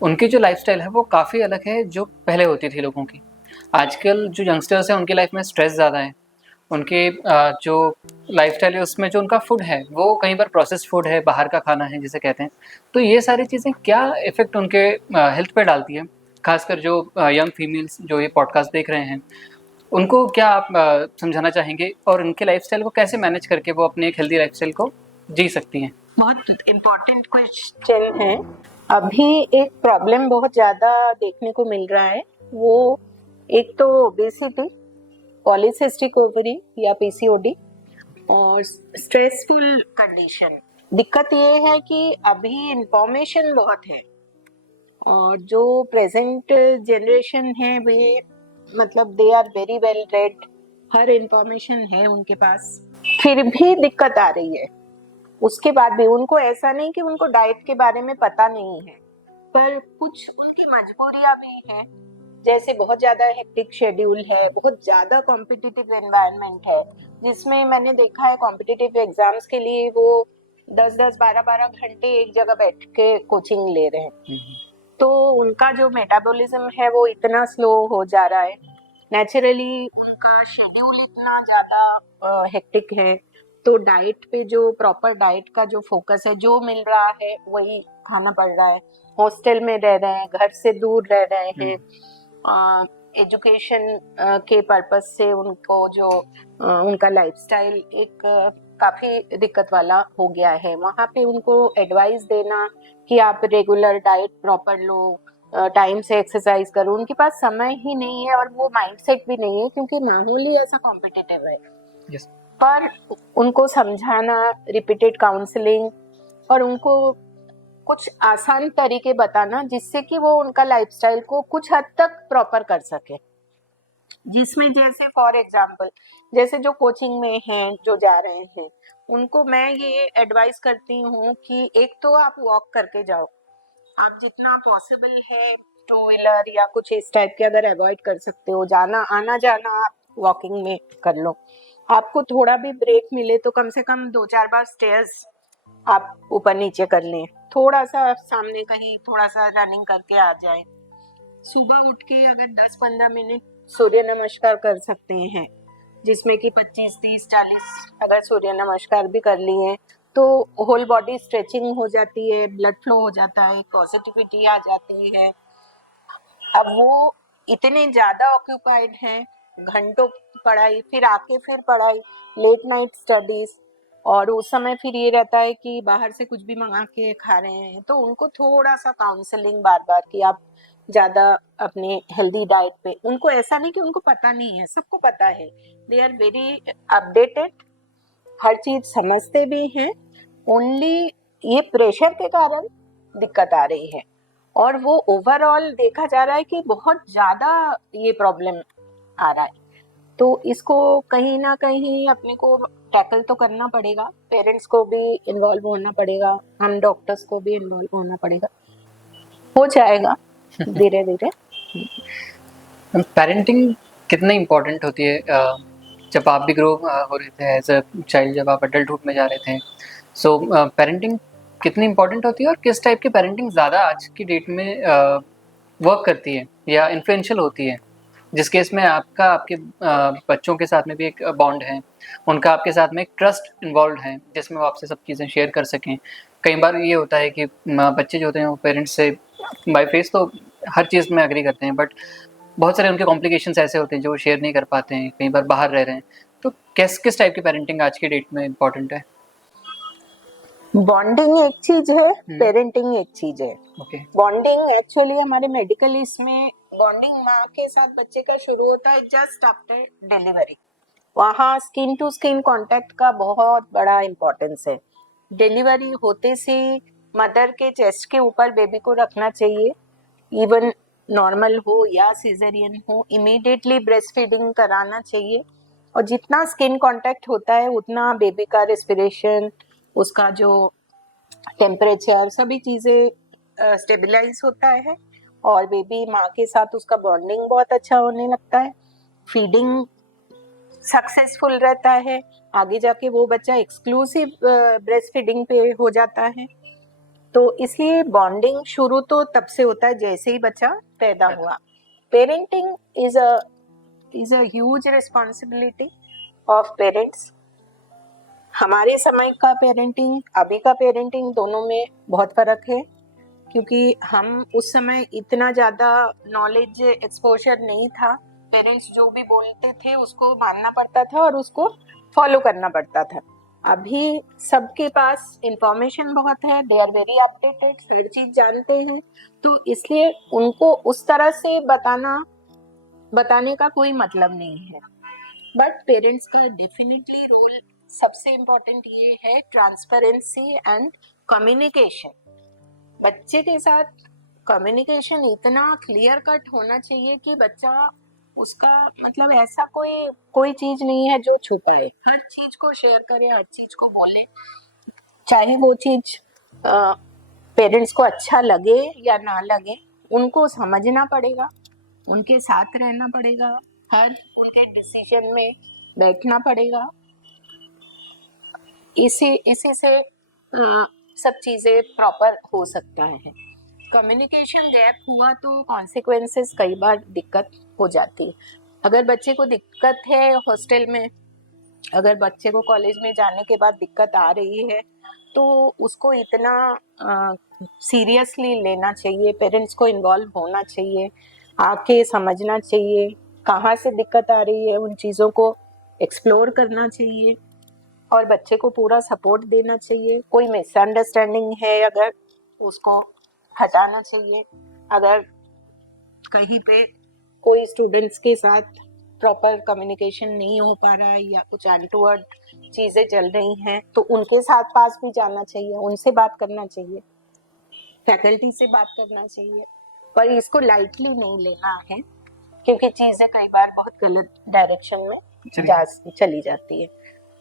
उनकी जो लाइफस्टाइल है वो काफ़ी अलग है जो पहले होती थी लोगों की। आजकल जो यंगस्टर्स हैं उनकी लाइफ में स्ट्रेस ज़्यादा है, उनके जो लाइफस्टाइल है उसमें जो उनका फूड है वो कई बार प्रोसेस्ड फूड है, बाहर का खाना है जिसे कहते हैं। तो ये सारी चीज़ें क्या इफ़ेक्ट उनके हेल्थ पे डालती है, खासकर जो यंग फीमेल्स जो ये पॉडकास्ट देख रहे हैं उनको क्या आप समझाना चाहेंगे और उनके लाइफस्टाइल को कैसे मैनेज करके वो अपनी एक हेल्दी लाइफस्टाइल को जी सकती हैं? बहुत इम्पोर्टेंट क्वेश्चन है। अभी एक प्रॉब्लम बहुत ज़्यादा देखने को मिल रहा है, वो एक तो ओबेसिटी, पॉलीसिस्टिक ओवरी या पीसीओडी और स्ट्रेसफुल कंडीशन। दिक्कत ये है कि अभी इंफॉर्मेशन बहुत है और जो प्रेजेंट जनरेशन है वे मतलब they are very well read, हर इंफॉर्मेशन है उनके पास, फिर भी दिक्कत आ रही है। उसके बाद भी उनको ऐसा नहीं कि उनको डाइट के बारे में पता नहीं है, पर कुछ उनकी मजबूरियां भी हैं। जैसे बहुत ज्यादा हेक्टिक शेड्यूल है, बहुत ज्यादा कॉम्पिटिटिव एनवायरनमेंट है, जिसमें मैंने देखा है कॉम्पिटिटिव एग्जाम्स के लिए वो 10-10, 12-12 घंटे एक जगह बैठ के कोचिंग ले रहे हैं। तो उनका जो मेटाबॉलिज्म है वो इतना स्लो हो जा रहा है, नेचुरली उनका शेड्यूल इतना ज़्यादा हेक्टिक है, तो डाइट पे जो प्रॉपर डाइट का जो फोकस है, जो मिल रहा है वही खाना पड़ रहा है। हॉस्टल में रह रहे हैं, घर से दूर रह रहे हैं, एजुकेशन के पर्पज से उनको जो उनका लाइफस्टाइल एक काफ़ी दिक्कत वाला हो गया है। वहाँ पे उनको एडवाइस देना कि आप रेगुलर डाइट प्रॉपर लो, टाइम से एक्सरसाइज करो, उनके पास समय ही नहीं है और वो माइंडसेट भी नहीं है क्योंकि माहौल ही ऐसा कॉम्पिटिटिव है। yes. पर उनको समझाना, रिपीटेड काउंसलिंग और उनको कुछ आसान तरीके बताना जिससे कि वो उनका लाइफस्टाइल को कुछ हद तक प्रॉपर कर सके। जिसमें जैसे फॉर एग्जांपल जैसे जो कोचिंग में हैं, जो जा रहे हैं, उनको मैं ये एडवाइस करती हूँ कि एक तो आप वॉक करके जाओ, आप जितना पॉसिबल है टू व्हीलर या कुछ इस टाइप के अगर अवॉइड कर सकते हो, जाना आना जाना आप वॉकिंग में कर लो। आपको थोड़ा भी ब्रेक मिले तो कम से कम 2-4 बार स्टेयर्स आप ऊपर नीचे कर लें, थोड़ा सा सामने कहीं थोड़ा सा रनिंग करके आ जाए। सुबह उठ के अगर 10-15 मिनट सूर्य नमस्कार कर सकते हैं, जिसमें कि 25, 30, 40 अगर सूर्य नमस्कार भी कर लिए तो होल बॉडी स्ट्रेचिंग हो जाती है, ब्लड फ्लो हो जाता है, पॉजिटिविटी आ जाती है। अब वो इतने ज़्यादा ऑक्यूपाइड हैं, घंटों पढ़ाई, फिर आके फिर पढ़ाई, लेट नाइट स्टडीज, और उस समय फिर ये रहता है कि बाहर से कुछ भी मंगा के खा रहे हैं। तो उनको थोड़ा सा काउंसलिंग बार बार कि आप ज़्यादा अपने हेल्दी डाइट पे, उनको ऐसा नहीं कि उनको पता नहीं है, सबको पता है, दे आर वेरी अपडेटेड, हर चीज़ समझते भी हैं। ओनली ये प्रेशर के कारण दिक्कत आ रही है और वो ओवरऑल देखा जा रहा है कि बहुत ज़्यादा ये प्रॉब्लम आ रहा है। तो इसको कहीं ना कहीं अपने को टैकल तो करना पड़ेगा, पेरेंट्स को भी इन्वॉल्व होना पड़ेगा, हम डॉक्टर्स को भी इन्वॉल्व होना पड़ेगा, हो जाएगा धीरे धीरे। पेरेंटिंग कितनी इम्पोर्टेंट होती है जब आप भी ग्रो हो रहे थे एज अ चाइल्ड, जब आप अडल्टहुड में जा रहे थे, सो पेरेंटिंग कितनी इम्पोर्टेंट होती है और किस टाइप की पेरेंटिंग ज़्यादा आज की डेट में वर्क करती है या इन्फ्लुएंशियल होती है, जिस केस में आपका आपके बच्चों के साथ में भी एक बॉन्ड है, उनका आपके साथ में एक ट्रस्ट इन्वॉल्व है जिसमें वो आपसे सब चीज़ें शेयर कर सकें। कई बार ये होता है कि बच्चे जो होते हैं वो पेरेंट्स से बाय फेस तो हर चीज़ में एग्री करते हैं, बट बहुत सारे उनके कॉम्प्लिकेशंस ऐसे होते हैं जो वो शेयर नहीं कर पाते हैं, कई बार बाहर रह रहे हैं। तो किस टाइप की पेरेंटिंग आज की डेट में इम्पोर्टेंट है? बॉन्डिंग एक चीज है, पेरेंटिंग एक चीज है। ओके। बॉन्डिंग एक्चुअली हमारे मेडिकल इसमें बॉन्डिंग माँ के साथ बच्चे का शुरू होता है जस्ट आफ्टर डिलीवरी। वहाँ स्किन टू स्किन कांटेक्ट का बहुत बड़ा इम्पोर्टेंस है। डिलीवरी होते से मदर के चेस्ट के ऊपर बेबी को रखना चाहिए, इवन नॉर्मल हो या सिजेरियन हो, इमीडिएटली ब्रेस्ट फीडिंग कराना चाहिए। और जितना स्किन कांटेक्ट होता है उतना बेबी का रेस्पिरेशन, उसका जो टेम्परेचर, सभी चीज़ें स्टेबलाइज होता है और बेबी माँ के साथ उसका बॉन्डिंग बहुत अच्छा होने लगता है। फीडिंग सक्सेसफुल रहता है, आगे जाके वो बच्चा एक्सक्लूसिव ब्रेस्ट फीडिंग पे हो जाता है। तो इसलिए बॉन्डिंग शुरू तो तब से होता है जैसे ही बच्चा पैदा हुआ। Parenting is a huge responsibility of parents. हमारे समय का पेरेंटिंग, अभी का पेरेंटिंग, दोनों में बहुत फर्क है, क्योंकि हम उस समय इतना ज़्यादा नॉलेज एक्सपोजर नहीं था। पेरेंट्स जो भी बोलते थे उसको मानना पड़ता था और उसको फॉलो करना पड़ता था। अभी सबके पास इंफॉर्मेशन बहुत है, दे आर वेरी अपडेटेड, हर चीज़ जानते हैं, तो इसलिए उनको उस तरह से बताने का कोई मतलब नहीं है। बट पेरेंट्स का डेफिनेटली रोल सबसे इम्पोर्टेंट ये है, ट्रांसपेरेंसी एंड कम्युनिकेशन। बच्चे के साथ कम्युनिकेशन इतना क्लियर कट होना चाहिए कि बच्चा, उसका मतलब ऐसा कोई चीज नहीं है जो छुपाए, हर चीज को शेयर करे, हर चीज को बोले, चाहे वो चीज पेरेंट्स को अच्छा लगे या ना लगे, उनको समझना पड़ेगा, उनके साथ रहना पड़ेगा, हर उनके डिसीजन में बैठना पड़ेगा। इसी से सब चीज़ें प्रॉपर हो सकता है। कम्युनिकेशन गैप हुआ तो कॉन्सिक्वेंसेस कई बार दिक्कत हो जाती है। अगर बच्चे को दिक्कत है हॉस्टल में, अगर बच्चे को कॉलेज में जाने के बाद दिक्कत आ रही है, तो उसको इतना सीरियसली लेना चाहिए, पेरेंट्स को इन्वॉल्व होना चाहिए, आके समझना चाहिए कहाँ से दिक्कत आ रही है, उन चीज़ों को एक्सप्लोर करना चाहिए और बच्चे को पूरा सपोर्ट देना चाहिए। कोई मिसअंडरस्टैंडिंग है अगर, उसको हटाना चाहिए। अगर कहीं पे कोई स्टूडेंट्स के साथ प्रॉपर कम्युनिकेशन नहीं हो पा रहा है या कुछ अनटूवर्ड चीज़ें चल रही हैं, तो उनके साथ पास भी जाना चाहिए, उनसे बात करना चाहिए, फैकल्टी से बात करना चाहिए। पर इसको लाइटली नहीं लेना है, क्योंकि चीज़ें कई बार बहुत गलत डायरेक्शन में चली जाती है।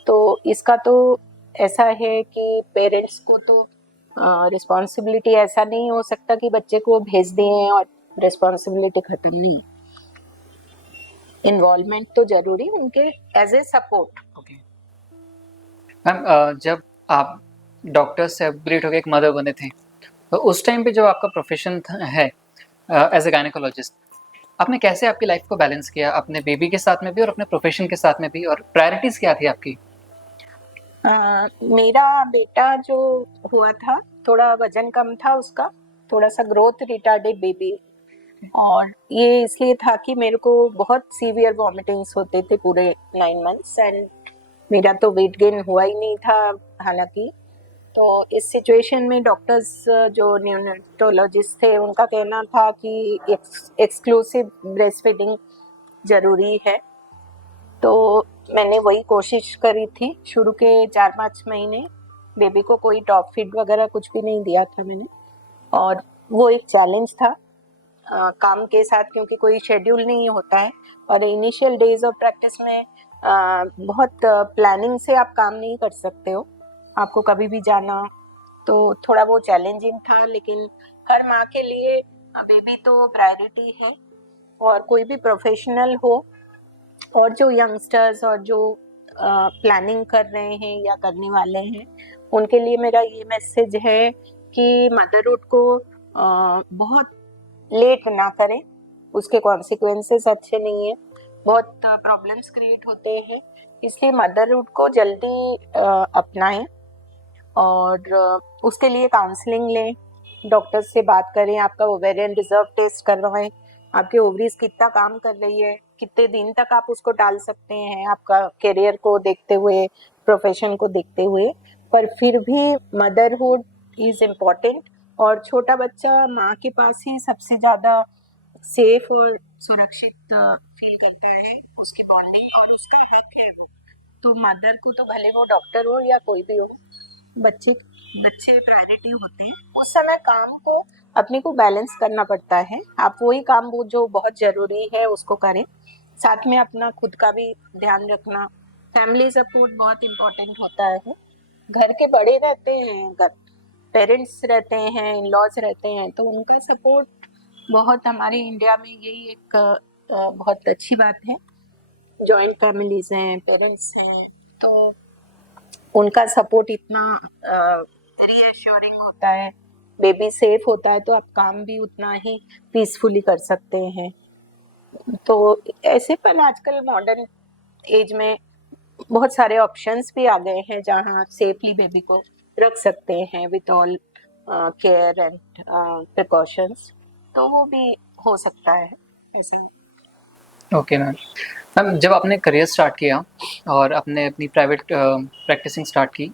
तो इसका तो ऐसा है कि पेरेंट्स को तो रिस्पॉन्सिबिलिटी ऐसा नहीं हो सकता कि बच्चे को भेज दें और रिस्पॉन्सिबिलिटी खत्म नहीं। इन्वॉल्वमेंट तो जरूरी उनके as a support. Okay ma'am, जब आप डॉक्टर से अपग्रेड होकर एक मदर बने थे, तो उस टाइम पे जो आपका प्रोफेशन है एज ए गायनेकोलॉजिस्ट, आपने कैसे आपकी लाइफ को बैलेंस किया, अपने बेबी के साथ में भी और अपने प्रोफेशन के साथ में भी, और प्रायोरिटीज क्या थी आपकी? मेरा बेटा जो हुआ था, थोड़ा वजन कम था उसका, थोड़ा सा ग्रोथ रिटार्डेड बेबी, और ये इसलिए था कि मेरे को बहुत सीवियर वॉमिटिंग्स होते थे पूरे 9 मंथ्स, एंड मेरा तो वेट गेन हुआ ही नहीं था हालांकि। तो इस सिचुएशन में डॉक्टर्स जो न्यूनेटोलॉजिस्ट थे, उनका कहना था कि एक्सक्लूसिव ब्रेस्ट फीडिंग ज़रूरी है। तो मैंने वही कोशिश करी थी शुरू के 4-5 महीने। बेबी को कोई टॉप फीड वगैरह कुछ भी नहीं दिया था मैंने, और वो एक चैलेंज था काम के साथ, क्योंकि कोई शेड्यूल नहीं होता है और इनिशियल डेज ऑफ प्रैक्टिस में बहुत प्लानिंग से आप काम नहीं कर सकते हो, आपको कभी भी जाना, तो थोड़ा वो चैलेंजिंग था। लेकिन हर माँ के लिए बेबी तो प्रायोरिटी है, और कोई भी प्रोफेशनल हो और जो यंगस्टर्स और जो प्लानिंग कर रहे हैं या करने वाले हैं, उनके लिए मेरा ये मैसेज है कि मदरहुड को बहुत लेट ना करें, उसके कॉन्सिक्वेंसेस अच्छे नहीं है, बहुत प्रॉब्लम्स क्रिएट होते हैं, इसलिए मदरहुड को जल्दी अपनाएं और उसके लिए काउंसलिंग लें, डॉक्टर से बात करें, आपका ओवेरियन रिजर्व टेस्ट करवाएं, आपके ओवरीज कितना काम कर रही है, कितने दिन तक आप उसको टाल सकते हैं आपका करियर को देखते हुए, प्रोफेशन को देखते हुए, पर फिर भी मदरहुड इज इम्पॉर्टेंट। और छोटा बच्चा माँ के पास ही सबसे ज़्यादा सेफ और सुरक्षित फील करता है, उसकी बॉन्डिंग और उसका हक है वो। तो मदर को तो भले वो डॉक्टर हो या कोई भी हो, बच्चे बच्चे प्रायोरिटी होते हैं, उस समय काम को अपने को बैलेंस करना पड़ता है। आप वही काम वो जो बहुत ज़रूरी है उसको करें, साथ में अपना खुद का भी ध्यान रखना। फैमिली सपोर्ट बहुत इम्पोर्टेंट होता है। घर के बड़े रहते हैं, घर पेरेंट्स रहते हैं, इन लॉज रहते हैं, तो उनका सपोर्ट बहुत, हमारे इंडिया में यही एक बहुत अच्छी बात है। जॉइंट फैमिलीज हैं, पेरेंट्स हैं, तो उनका सपोर्ट इतना रीअश्योरिंग होता है, बेबी सेफ होता है, तो आप काम भी उतना ही पीसफुली कर सकते हैं। तो ऐसे पर आजकल मॉडर्न एज में बहुत सारे ऑप्शंस भी आ गए हैं जहाँ आप सेफली बेबी को रख सकते हैं with all care and precautions, तो वो भी हो सकता है ऐसा। Okay ma'am. मैम, जब आपने करियर स्टार्ट किया और आपने अपनी प्राइवेट प्रैक्टिसिंग स्टार्ट की,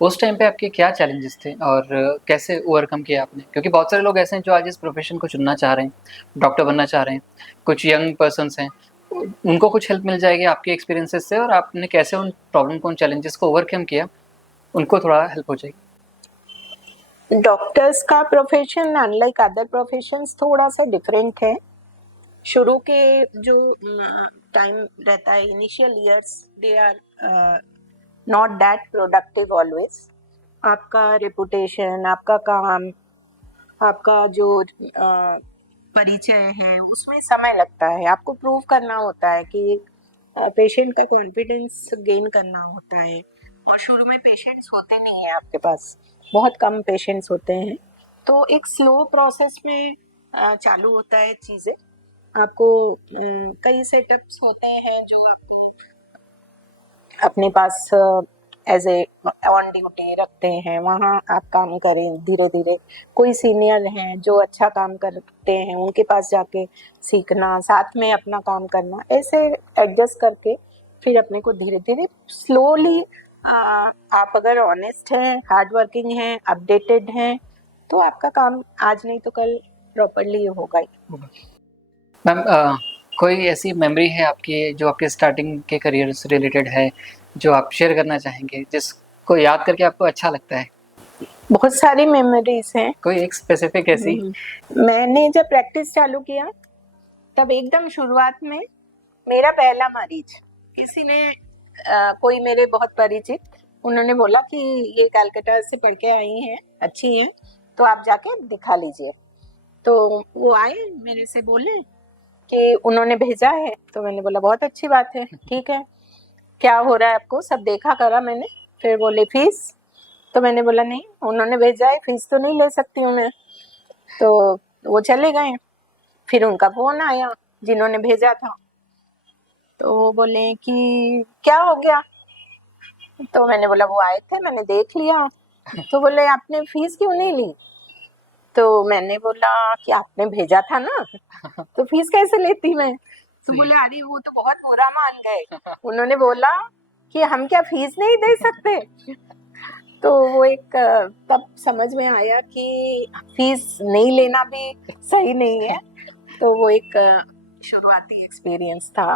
उस टाइम पे आपके क्या चैलेंजेस थे और कैसे ओवरकम किया आपने? क्योंकि बहुत सारे लोग ऐसे हैं जो आज इस प्रोफेशन को चुनना चाह रहे हैं, डॉक्टर बनना चाह रहे हैं, कुछ यंग पर्सन्स हैं, उनको कुछ हेल्प मिल जाएगी आपके एक्सपीरियंसेस से, और आपने कैसे उन प्रॉब्लम को, उन चैलेंजेस को ओवरकम किया, उनको थोड़ा हेल्प हो जाएगी। डॉक्टर्स का प्रोफेशन अनलाइक अदर प्रोफेशंस थोड़ा सा डिफरेंट है। शुरू के जो टाइम रहता है, initial years, they are not that productive always. आपका रेपुटेशन, आपका काम, आपका जो परिचय है, उसमें समय लगता है, आपको प्रूव करना होता है कि पेशेंट का कॉन्फिडेंस गेन करना होता है, और शुरू में पेशेंट्स होते नहीं हैं आपके पास, बहुत कम पेशेंट्स होते हैं, तो एक स्लो प्रोसेस में चालू होता है चीज़ें। आपको कई सेटअप्स होते हैं जो आपको अपने पास एज ए ऑन ड्यूटी रखते हैं, वहाँ आप काम करें धीरे धीरे। कोई सीनियर हैं जो अच्छा काम करते हैं, उनके पास जाके सीखना, साथ में अपना काम करना, ऐसे एडजस्ट करके फिर अपने को धीरे धीरे स्लोली, आप अगर ऑनेस्ट हैं, हार्ड वर्किंग हैं, अपडेटेड हैं, तो आपका काम आज नहीं तो कल प्रॉपरली होगा ही। मैम, कोई ऐसी मेमोरी है आपकी जो आपके स्टार्टिंग के करियर से रिलेटेड है, जो आप शेयर करना चाहेंगे, जिसको याद करके आपको अच्छा लगता है? बहुत सारी मेमोरीज हैं। कोई एक स्पेसिफिक ऐसी? मैंने जब प्रैक्टिस चालू किया तब एकदम शुरुआत में मेरा पहला मरीज, किसी ने कोई मेरे बहुत परिचित, उन्होंने बोला कि ये कलकत्ता से पढ़ के आई हैं, अच्छी हैं, तो आप जाके दिखा लीजिए। तो वो आए, मेरे से बोले कि उन्होंने भेजा है, तो मैंने बोला बहुत अच्छी बात है, ठीक है, क्या हो रहा है आपको, सब देखा करा मैंने। फिर बोले फीस, तो मैंने बोला नहीं, उन्होंने भेजा है, फीस तो नहीं ले सकती हूँ मैं। तो वो चले गए। फिर उनका फोन आया जिन्होंने भेजा था, तो वो बोले कि क्या हो गया, तो मैंने बोला वो आए थे, मैंने देख लिया। तो बोले आपने फीस क्यों नहीं ली, तो मैंने बोला कि आपने भेजा था ना, तो फीस कैसे लेती मैं। तो बोले अरे वो तो बहुत बुरा मान गए, उन्होंने बोला कि हम क्या फीस नहीं दे सकते। तो वो एक तब समझ में आया कि फीस नहीं लेना भी सही नहीं है। तो वो एक शुरुआती एक्सपीरियंस था।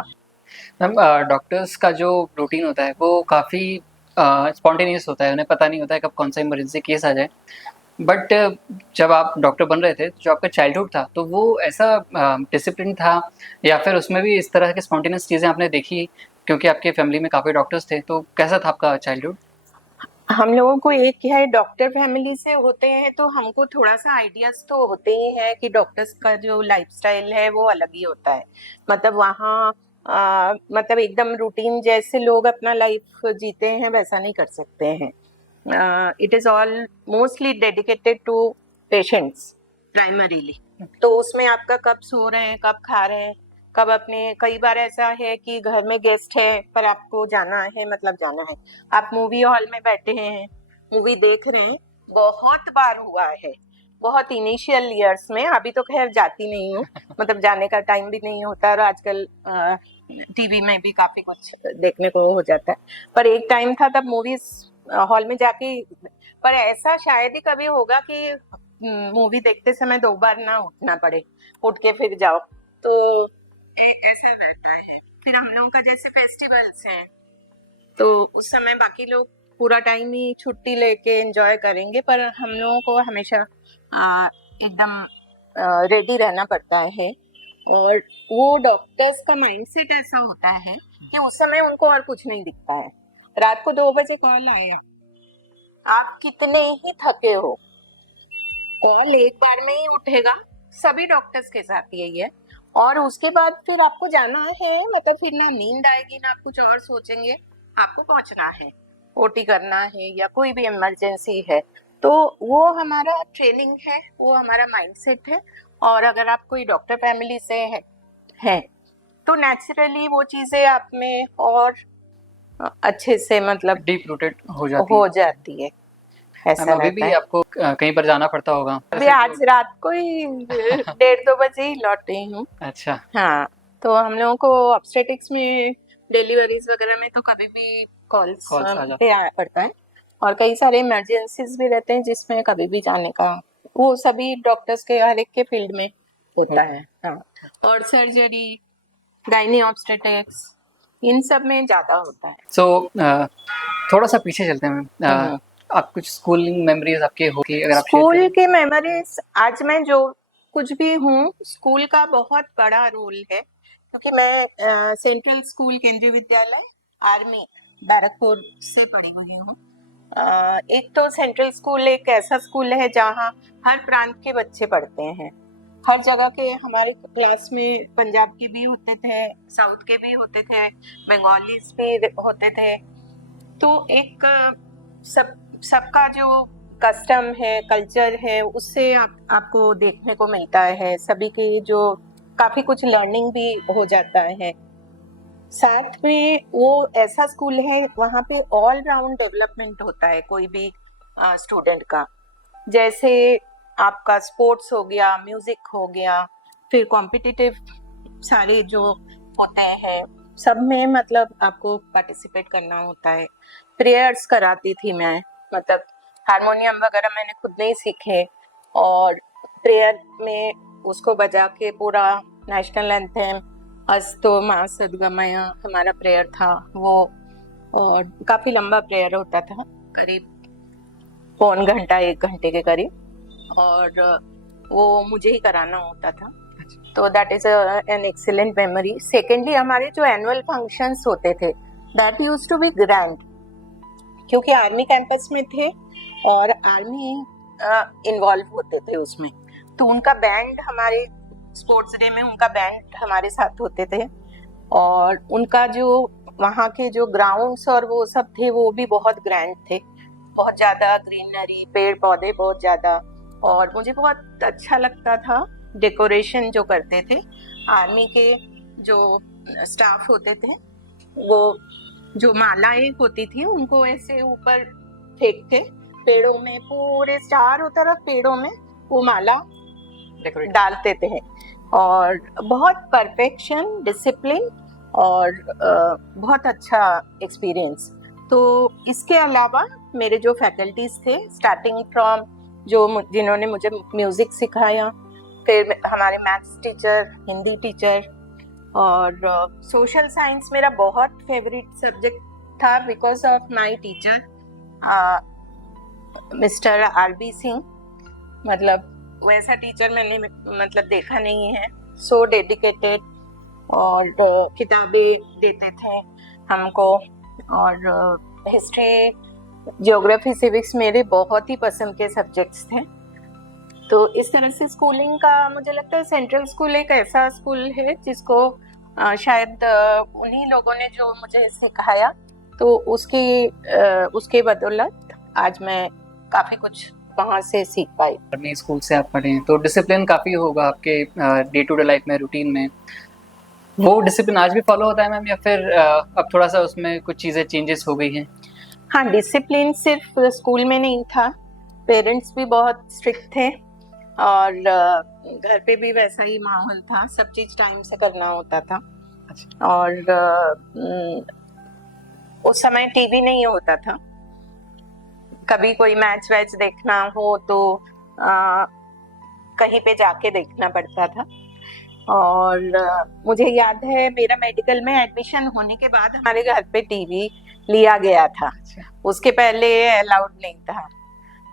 मैम, डॉक्टर्स का जो रूटीन होता है वो काफ़ी स्पॉन्टेनियस होता है, उन्हें पता नहीं होता है कब कौन सा इमरजेंसी केस आ जाए। बट जब आप डॉक्टर बन रहे थे, जो आपका चाइल्डहुड था, तो वो ऐसा डिसिप्लिन था, या फिर उसमें भी इस तरह की स्पॉन्टेनियस चीज़ें आपने देखी, क्योंकि आपके फैमिली में काफ़ी डॉक्टर्स थे, तो कैसा था आपका चाइल्डहुड? हम लोगों को एक है, डॉक्टर फैमिली से होते हैं तो हमको थोड़ा सा आइडियाज तो होते ही है कि डॉक्टर्स का जो लाइफस्टाइल है वो अलग ही होता है। मतलब वहाँ मतलब एकदम रूटीन जैसे लोग अपना लाइफ जीते हैं वैसा नहीं कर सकते हैं. It is all mostly dedicated to patients primarily. तो उसमें आपका कब सो रहे हैं, कब खा रहे हैं, कब अपने, कई बार ऐसा है कि घर में गेस्ट है पर आपको जाना है, मतलब जाना है, आप मूवी हॉल में बैठे हैं, मूवी देख रहे हैं. बहुत बार हुआ है, बहुत इनिशियल ईयर्स में. अभी तो खैर जाती नहीं हूँ, मतलब जाने का टाइम भी नहीं होता और आजकल टीवी में भी काफी कुछ देखने को हो जाता है. पर एक टाइम था तब मूवीज हॉल में जाके, पर ऐसा शायद ही कभी होगा कि मूवी देखते समय 2 बार ना उठना पड़े, उठ के फिर जाओ. तो ऐसा रहता है. फिर हम लोगों का जैसे फेस्टिवल्स हैं तो उस समय बाकी लोग पूरा टाइम ही छुट्टी लेके एंजॉय करेंगे, पर हम लोगों को हमेशा एकदम रेडी रहना पड़ता है. और वो डॉक्टर्स का माइंडसेट ऐसा होता है कि उस समय उनको और कुछ नहीं दिखता है. रात को 2 बजे कॉल आया, आप कितने ही थके हो, कॉल एक बार में ही उठेगा. सभी डॉक्टर्स के साथ यही है. और उसके बाद फिर आपको जाना है, मतलब फिर ना नींद आएगी ना आप कुछ और सोचेंगे, आपको पहुंचना है, ओटी करना है या कोई भी इमरजेंसी है. तो वो हमारा ट्रेनिंग है, वो हमारा माइंडसेट है. और अगर आप कोई डॉक्टर फैमिली से है तो नेचुरली वो चीजें आप में और अच्छे से मतलब डीप रूटेड हो जाती है. ऐसा मैम, अभी रहता भी है. आपको कहीं पर जाना पड़ता होगा? अभी आज रात को ही 1:30-2 बजे ही लौटी हूँ. अच्छा. हाँ, तो हम लोगों को ऑब्स्टेटिक्स में डिलीवरीज वगैरह में तो कभी भी कॉल्स आ जाता पे आया पड़ता है. और कई सारे इमरजेंसीज भी रहते हैं जिसमें कभी भी जाने का, वो सभी डॉक्टर्स के हर एक के फील्ड में होता है. हाँ, और सर्जरी, गायनी ऑब्स्टेटिक्स, इन सब में ज्यादा होता है. सो थोड़ा सा पीछे चलते हैं मैम. आप कुछ स्कूलिंग मेमोरीज आपके हो कि अगर आप शेयर स्कूल करें? के मेमोरीज, आज मैं जो कुछ भी हूँ, स्कूल का बहुत बड़ा रोल है. क्योंकि मैं सेंट्रल स्कूल केंद्रीय विद्यालय आर्मी बैरकपुर से पढ़ी हुई हूँ. एक तो सेंट्रल स्कूल एक ऐसा स्कूल है जहाँ हर प्रांत के बच्चे पढ़ते हैं. हर जगह के, हमारे क्लास में पंजाब के भी होते थे, साउथ के भी होते थे, बंगालीज भी होते थे. तो एक सबका जो कस्टम है, कल्चर है, उससे आपको देखने को मिलता है. सभी की जो काफी कुछ लर्निंग भी हो जाता है. साथ में वो ऐसा स्कूल है वहाँ पे ऑल राउंड डेवलपमेंट होता है कोई भी स्टूडेंट का. जैसे आपका स्पोर्ट्स हो गया, म्यूजिक हो गया, फिर कॉम्पिटिटिव सारे जो होते हैं सब में मतलब आपको पार्टिसिपेट करना होता है. प्रेयर्स कराती थी मैं, मतलब हारमोनियम वगैरह मैंने खुद नहीं सीखे, और प्रेयर में उसको बजा के पूरा नेशनल एंथम अस्तो माँ सद्गमय हमारा प्रेयर था वो. और काफी लंबा प्रेयर होता था, करीब 1 घंटा 1 घंटे के करीब, और वो मुझे ही कराना होता था. तो that is an excellent memory. Secondly, हमारे जो एनुअल फंक्शंस होते थे that used to be grand, क्योंकि आर्मी कैंपस में थे और आर्मी इन्वॉल्व होते थे उसमें. तो उनका बैंड, हमारे स्पोर्ट्स डे में उनका बैंड हमारे साथ होते थे. और उनका जो वहाँ के जो ग्राउंड्स और वो सब थे वो भी बहुत ग्रैंड थे, बहुत ज़्यादा ग्रीनरी, पेड़ पौधे बहुत ज़्यादा. और मुझे बहुत अच्छा लगता था डेकोरेशन जो करते थे आर्मी के जो स्टाफ होते थे. वो जो मालाएं होती थी उनको ऐसे ऊपर फेंक के पेड़ों में, पूरे चारों तरफ पेड़ों में वो माला डालते थे. और बहुत परफेक्शन, डिसिप्लिन और बहुत अच्छा एक्सपीरियंस. तो इसके अलावा मेरे जो फैकल्टीज थे, स्टार्टिंग फ्रॉम जिन्होंने मुझे म्यूजिक सिखाया, फिर हमारे मैथ्स टीचर, हिंदी टीचर, और सोशल साइंस मेरा बहुत फेवरेट सब्जेक्ट था because of my teacher mister RB Singh. मतलब वैसा टीचर मैंने मतलब देखा नहीं है. सो डेडिकेटेड, और किताबें देते थे हमको, और हिस्ट्री, ज्योग्राफी, सिविक्स मेरे बहुत ही पसंद के सब्जेक्ट्स थे. तो इस तरह से स्कूलिंग का मुझे लगता है सेंट्रल स्कूल एक ऐसा स्कूल है जिसको शायद उन्हीं लोगों ने जो मुझे सिखाया, तो उसके बदौलत आज मैं काफ़ी कुछ वहाँ से सीख पाई। अपने स्कूल से आप पढ़े हैं तो डिसिप्लिन काफ़ी होगा आपके डे टू डे लाइफ में, रूटीन में। वो डिसिप्लिन आज भी फॉलो होता है मैम, या फिर अब थोड़ा सा उसमें कुछ चीज़ें चेंजेस हो गई हैं? हाँ, डिसिप्लिन सिर्फ स्कूल में नहीं था, पेरेंट्स भी बहुत स्ट्रिक्ट थे और घर पे भी वैसा ही माहौल था, सब चीज़ टाइम से करना होता था। और उस समय टीवी नहीं होता था, कभी कोई मैच वैच देखना हो तो कहीं पे जाके देखना पड़ता था। और मुझे याद है मेरा मेडिकल में एडमिशन होने के बाद हमारे घर पे टीवी लिया गया था, उसके पहले अलाउड नहीं था।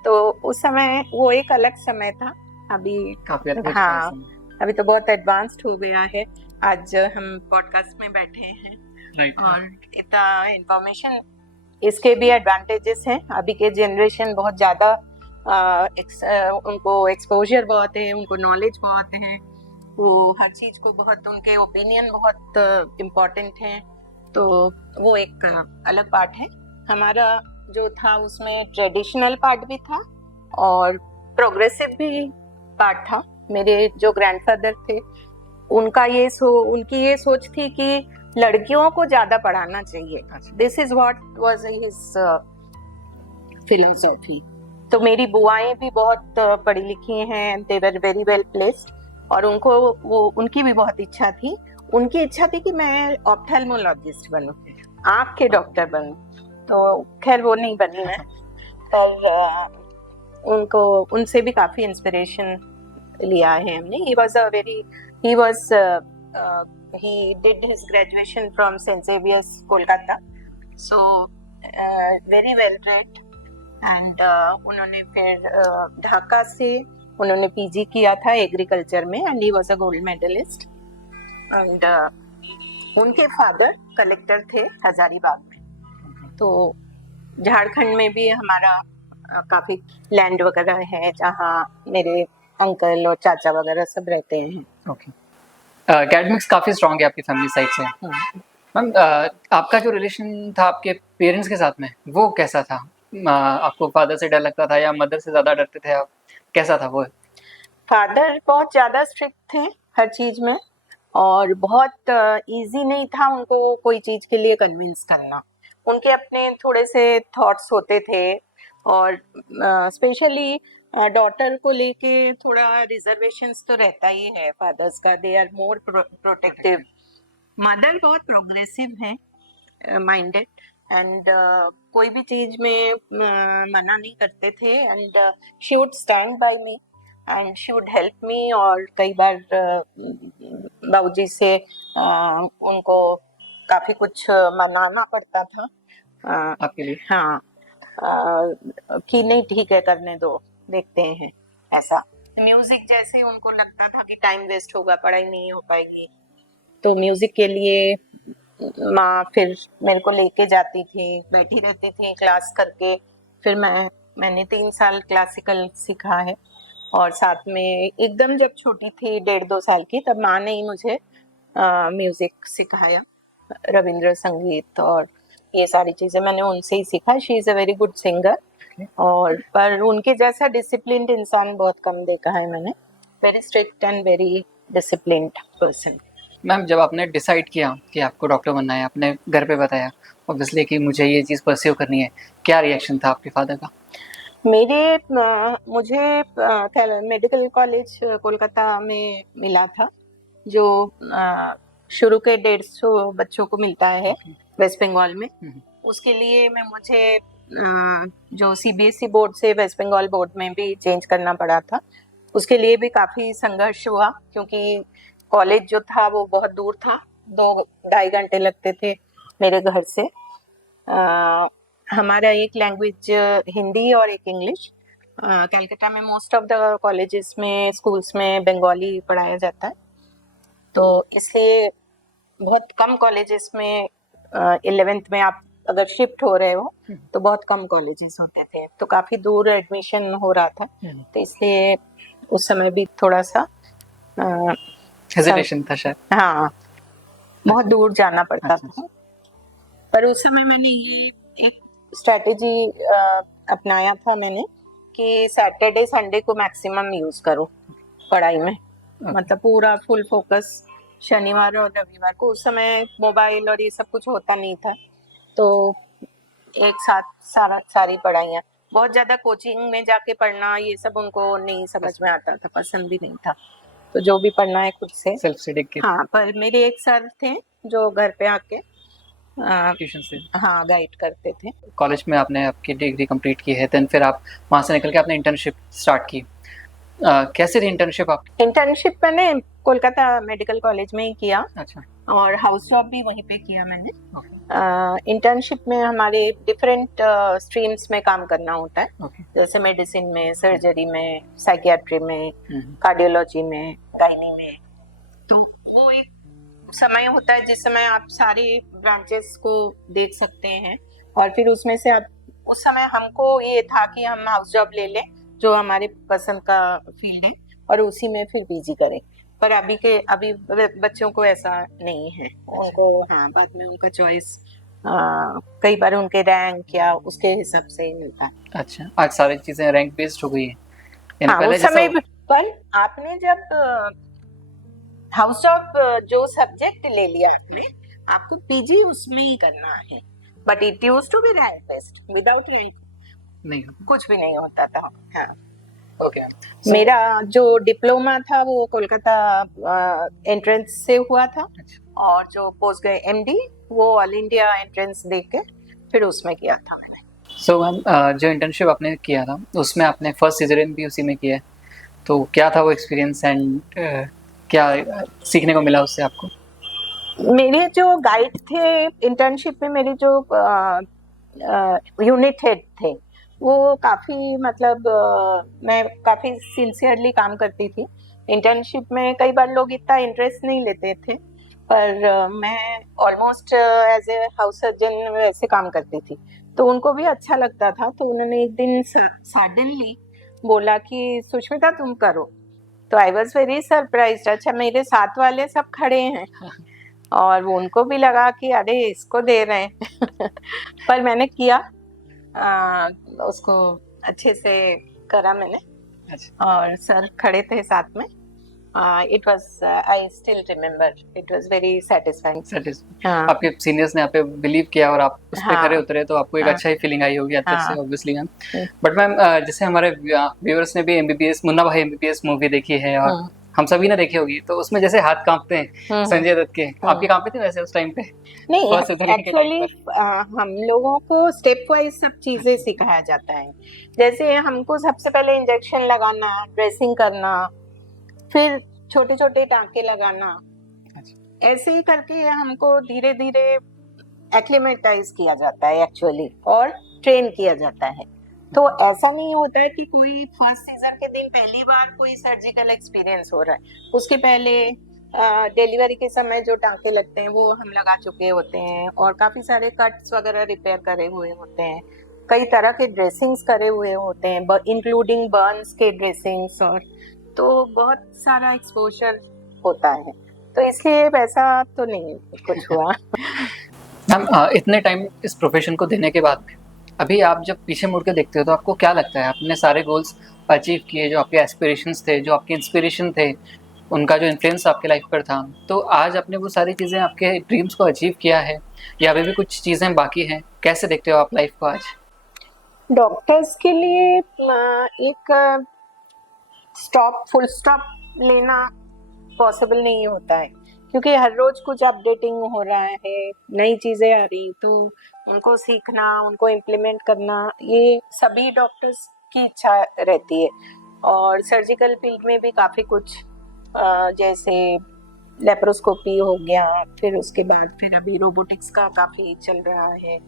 तो उस समय वो एक अलग समय था। अभी काफ़ी अलग हो चुका है हाँ, समय। अभी तो बहुत एडवांस्ड हो गया है। आज हम पॉडकास्ट में बैठे हैं राइट। और इतना इंफॉर्मेशन, इसके भी एडवांटेजेस हैं। अभी के जनरेशन बहुत ज़्यादा उनको एक्सपोजर बहुत है, उनको नॉलेज बहुत है, वो हर चीज़ को बहुत, उनके ओपिनियन बहुत इम्पोर्टेंट हैं। तो वो एक अलग पार्ट है। हमारा जो था उसमें ट्रेडिशनल पार्ट भी था और प्रोग्रेसिव भी पार्ट था। मेरे जो ग्रैंडफादर थे उनकी ये सोच थी कि लड़कियों को ज़्यादा पढ़ाना चाहिए। This is what was his philosophy. तो मेरी बुआएं भी बहुत पढ़ी लिखी हैं, दे वर वेरी वेल प्लेस्ड, और उनकी भी बहुत इच्छा थी। उनकी इच्छा थी कि मैं ऑप्थेल्मोलॉजिस्ट बनूं, आँख के डॉक्टर बनूं। तो खैर वो नहीं बनी मैं, पर उनसे भी काफ़ी इंस्पिरेशन लिया है हमने। He did his graduation from St. Xavier's, Kolkata, so very well read, and उन्होंने फिर ढाका से उन्होंने पीजी किया था एग्रीकल्चर में, and he was a gold medalist. And उनके फादर कलेक्टर थे हजारीबाग में। तो झारखंड में भी हमारा काफ़ी लैंड वगैरह है जहाँ मेरे अंकल और चाचा वगैरह सब रहते हैं। ओके। एकेडमिक्स काफ़ी स्ट्रांग है आपकी फैमिली साइड से। मैम आपका जो रिलेशन था आपके पेरेंट्स के साथ में, वो कैसा था? आपको फादर से डर लगता था या मदर से ज़्यादा डरते थे आप? कैसा था वो? फादर बहुत ज़्यादा स्ट्रिक्ट थे हर चीज़ में, और बहुत इजी नहीं था उनको कोई चीज़ के लिए कन्विंस करना। उनके अपने थोड़े से थॉट्स होते थे, और स्पेशली डॉटर को लेके थोड़ा रिजर्वेशंस तो रहता ही है फादर्स का। They are more protective. Mother बहुत प्रोग्रेसिव है माइंडेड, एंड कोई भी चीज़ में मना नहीं करते थे, and she would stand by me and she would help me. और कई बार बाबूजी से उनको काफ़ी कुछ मनाना पड़ता था आपके लिए? हाँ, कि नहीं ठीक है, करने दो, देखते हैं। ऐसा म्यूजिक जैसे उनको लगता था कि टाइम वेस्ट होगा, पढ़ाई नहीं हो पाएगी, तो म्यूजिक के लिए माँ फिर मेरे को लेके जाती थी, बैठी रहती थी क्लास करके। फिर मैंने 3 साल क्लासिकल सीखा है, और साथ में एकदम जब छोटी थी 1.5-2 साल की, तब माँ ने ही मुझे म्यूजिक सिखाया, रविंद्र संगीत और ये सारी चीज़ें मैंने उनसे ही सीखा। She is a very good singer, और पर उनके जैसा डिसिप्लिन्ड इंसान बहुत कम देखा है मैंने। Very strict and very disciplined person. Ma'am जब आपने डिसाइड किया कि आपको डॉक्टर बनना है, आपने घर पे बताया ऑब्वियसली कि मुझे ये चीज़ परस्यू करनी है, क्या रिएक्शन था आपके फादर का? मुझे मेडिकल कॉलेज कोलकाता में मिला था, जो शुरू के 150 बच्चों को मिलता है वेस्ट बंगाल में। उसके लिए मुझे जो सीबीएसई बोर्ड से वेस्ट बंगाल बोर्ड में भी चेंज करना पड़ा था। उसके लिए भी काफ़ी संघर्ष हुआ, क्योंकि कॉलेज जो था वो बहुत दूर था, 2-2.5 घंटे लगते थे मेरे घर से। हमारा एक लैंग्वेज हिंदी और एक इंग्लिश। कलकत्ता में मोस्ट ऑफ द कॉलेजेस में, स्कूल्स में बंगाली पढ़ाया जाता है, तो इसलिए बहुत कम कॉलेजेस में 11th में आप अगर शिफ्ट हो रहे हो तो बहुत कम कॉलेजेस होते थे, तो काफ़ी दूर एडमिशन हो रहा था। तो इसलिए उस समय भी थोड़ा सा हेजिटेशन था शायद। हाँ, बहुत दूर जाना पड़ता अच्छा। था। पर उस समय मैंने ये एक स्ट्रेटेजी अपनाया था मैंने कि सैटरडे संडे को मैक्सिमम यूज करो पढ़ाई में, मतलब पूरा फुल फोकस शनिवार और रविवार को। उस समय मोबाइल और ये सब कुछ होता नहीं था, तो एक साथ सारी पढ़ाइयाँ। बहुत ज्यादा कोचिंग में जाके पढ़ना ये सब उनको नहीं समझ में आता था, पसंद भी नहीं था, तो जो भी पढ़ना है खुद से। सेल्फ स्टडी के हाँ, पर मेरे एक सर थे जो घर पे आके ट्यूशन से। हाँ गाइड करते थे। कॉलेज में आपने आपकी डिग्री कंप्लीट की है, देन फिर आप वहाँ से निकल के आपने इंटर्नशिप स्टार्ट की। कैसे रही इंटर्नशिप आपकी? इंटर्नशिप मैंने कोलकाता मेडिकल कॉलेज में ही किया अच्छा। और हाउस जॉब भी वहीं पे किया मैंने। ओके। इंटर्नशिप में हमारे डिफरेंट स्ट्रीम्स में काम करना होता है, ओके। जैसे मेडिसिन में, सर्जरी में, साइकियाट्री में, हम्म। कार्डियोलॉजी में, गायनी में। तो वो एक समय होता है जिस समय आप सारे ब्रांचेस को देख सकते हैं, और फिर उसमें से आप, उस समय हमको ये था कि हम हाउस जॉब ले लें जो हमारे पसंद का फील्ड है और उसी में फिर पीजी करें। पर अभी बच्चों को ऐसा नहीं है, उनको हाँ बाद में उनका चॉइस कई बार उनके रैंक या उसके हिसाब से ही मिलता है। अच्छा, आज सारी चीजें रैंक बेस्ड हो गई है, यानी हाँ, पहले उस समय जैसा। पर आपने जब हाउस जॉब जो सब्जेक्ट ले लिया आपने, आपको पीजी उसमें ही करना है, but it used to be rank based. Without rank नहीं। कुछ भी नहीं होता था। हाँ, ओके। मेरा जो डिप्लोमा था वो कोलकाता एंट्रेंस से हुआ था, और जो पोस्ट गए एमडी वो ऑल इंडिया एंट्रेंस दे के फिर उसमें किया था मैंने। सो मैम, जो इंटर्नशिप आपने किया था उसमें आपने फर्स्ट सिजरियन भी उसी में किया है, तो क्या था वो एक्सपीरियंस एंड क्या सीखने को मिला उससे आपको? मेरे जो गाइड थे इंटर्नशिप में, मेरे जो यूनिट हेड थे, वो काफ़ी मतलब मैं काफ़ी सिंसियरली काम करती थी। इंटर्नशिप में कई बार लोग इतना इंटरेस्ट नहीं लेते थे, पर मैं almost as a house surgeon वैसे काम करती थी, तो उनको भी अच्छा लगता था। तो उन्होंने एक दिन सडनली बोला कि सुष्मिता तुम करो, तो आई वॉज वेरी सरप्राइज। अच्छा, मेरे साथ वाले सब खड़े हैं और वो उनको भी लगा कि अरे इसको दे रहे हैं पर मैंने किया, उसको अच्छे से करा मैंने। अच्छा। और सर खड़े थे साथ में। It was, I still remember, it was very satisfying. हाँ, आपके सीनियर्स ने आप पे बिलीव किया और आप उस पे हाँ, खरे उतरे, तो आपको एक हाँ, अच्छा ही फीलिंग आई होगी अंदर से, हाँ। Obviously ma'am. बट मैम, जैसे हमारे व्यूअर्स ने भी एमबीबीएस, मुन्ना भाई एमबीबीएस मूवी देखी है और हम सभी ने देखी होगी, तो उसमें जैसे हाथ कांपते हैं संजय दत्त के, आपके कांपते थे वैसे उस टाइम पे? नहीं, First उतरने के time एक्चुअली हम लोगों को स्टेप वाइज सब चीजें सिखाया जाता है। जैसे हमको सबसे पहले इंजेक्शन लगाना, ड्रेसिंग करना, फिर छोटे छोटे टांके लगाना, ऐसे ही करके हमको धीरे धीरे एक्लिमेटाइज किया जाता है एक्चुअली, और ट्रेन किया जाता है। तो ऐसा नहीं होता है कि कोई फर्स्ट सीजन के दिन पहली बार कोई सर्जिकल एक्सपीरियंस हो रहा है, उसके पहले डिलीवरी के समय जो टांके लगते हैं वो हम लगा चुके होते हैं, और काफी सारे कट्स वगैरह रिपेयर करे हुए होते हैं, कई तरह के ड्रेसिंग्स करे हुए होते हैं, इंक्लूडिंग बर्न्स के ड्रेसिंग्स, और तो बहुत सारा एक्सपोजर होता है, तो इसलिए वैसा तो नहीं कुछ हुआ। मैम, इतने टाइम इस प्रोफेशन को देने के बाद में अभी आप जब पीछे मुड़ के देखते हो तो आपको क्या लगता है आपने सारे गोल्स अचीव किए, जो आपके एस्पिरेशंस थे, जो आपके इंस्पिरेशन थे, उनका जो इन्फ्लुएंस आपके लाइफ पर था, तो आज आपने वो सारी चीज़ें, आपके ड्रीम्स को अचीव किया है या अभी भी कुछ चीज़ें बाकी हैं? कैसे देखते हो आप लाइफ को आज? डॉक्टर्स के लिए एक फुल स्टॉप लेना पॉसिबल नहीं होता है, क्योंकि हर रोज कुछ अपडेटिंग हो रहा है, नई चीजें आ रही, तो उनको सीखना, उनको इम्प्लीमेंट करना, ये सभी डॉक्टर्स की इच्छा रहती है। और सर्जिकल फील्ड में भी काफी कुछ जैसे लेप्रोस्कोपी हो गया, फिर उसके बाद फिर अभी रोबोटिक्स का काफी चल रहा है,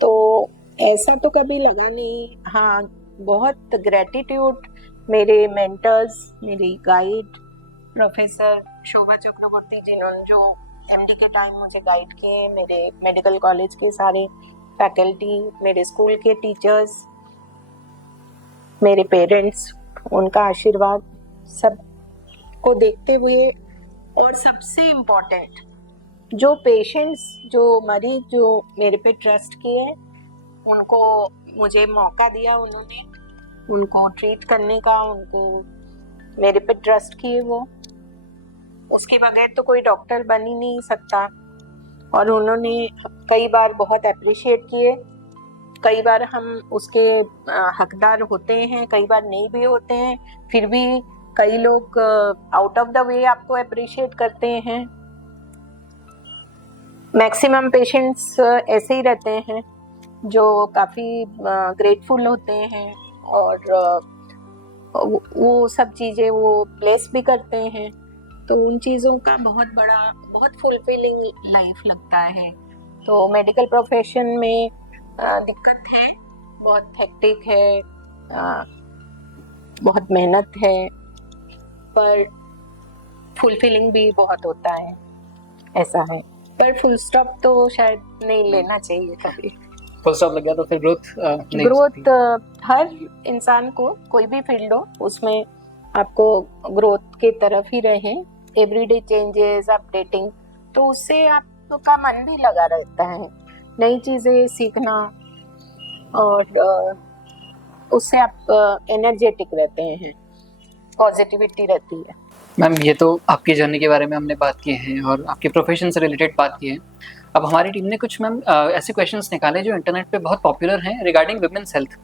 तो ऐसा तो कभी लगा नहीं। हाँ, बहुत ग्रेटिट्यूड मेरे मेंटर्स, मेरी गाइड प्रोफेसर शोभा चक्रवर्ती, जिन्होंने जो एमडी के टाइम मुझे गाइड किए, मेरे मेडिकल कॉलेज के सारे फैकल्टी, मेरे स्कूल के टीचर्स, मेरे पेरेंट्स, उनका आशीर्वाद सब को देखते हुए, और सबसे इम्पोर्टेंट जो पेशेंट्स, जो मरीज जो मेरे पे ट्रस्ट किए, उनको मुझे मौका दिया उन्होंने उनको ट्रीट करने का, उनको मेरे पे ट्रस्ट किए, वो उसके बगैर तो कोई डॉक्टर बन ही नहीं सकता। और उन्होंने कई बार बहुत अप्रिशिएट किए, कई बार हम उसके हकदार होते हैं, कई बार नहीं भी होते हैं, फिर भी कई लोग आउट ऑफ द वे आपको अप्रिशिएट करते हैं। मैक्सिमम पेशेंट्स ऐसे ही रहते हैं जो काफ़ी ग्रेटफुल होते हैं और वो सब चीज़ें वो ब्लेस भी करते हैं, तो उन चीज़ों का बहुत फुलफिलिंग लाइफ लगता है। तो मेडिकल प्रोफेशन में दिक्कत है, बहुत हेक्टिक है, बहुत मेहनत है, पर फुलफिलिंग भी बहुत होता है, ऐसा है। पर फुल स्टॉप तो शायद नहीं लेना चाहिए कभी। फुल स्टॉप लग गया तो फिर ग्रोथ नहीं हो ग्रोथ सकती। हर इंसान को, कोई भी फील्ड हो, उसमें आपको ग्रोथ के तरफ ही रहे, एवरीडे चेंजेस, अपडेटिंग, तो उससे आपका मन भी लगा रहता है, नई चीज़ें सीखना, और उससे आप एनर्जेटिक रहते हैं, पॉजिटिविटी रहती है। मैम, ये तो आपकी जर्नी के बारे में हमने बात की है और आपके प्रोफेशन से रिलेटेड बात की है। अब हमारी टीम ने कुछ मैम ऐसे क्वेश्चंस निकाले जो इंटरनेट पे बहुत पॉपुलर हैं रिगार्डिंग वुमेन्स हेल्थ।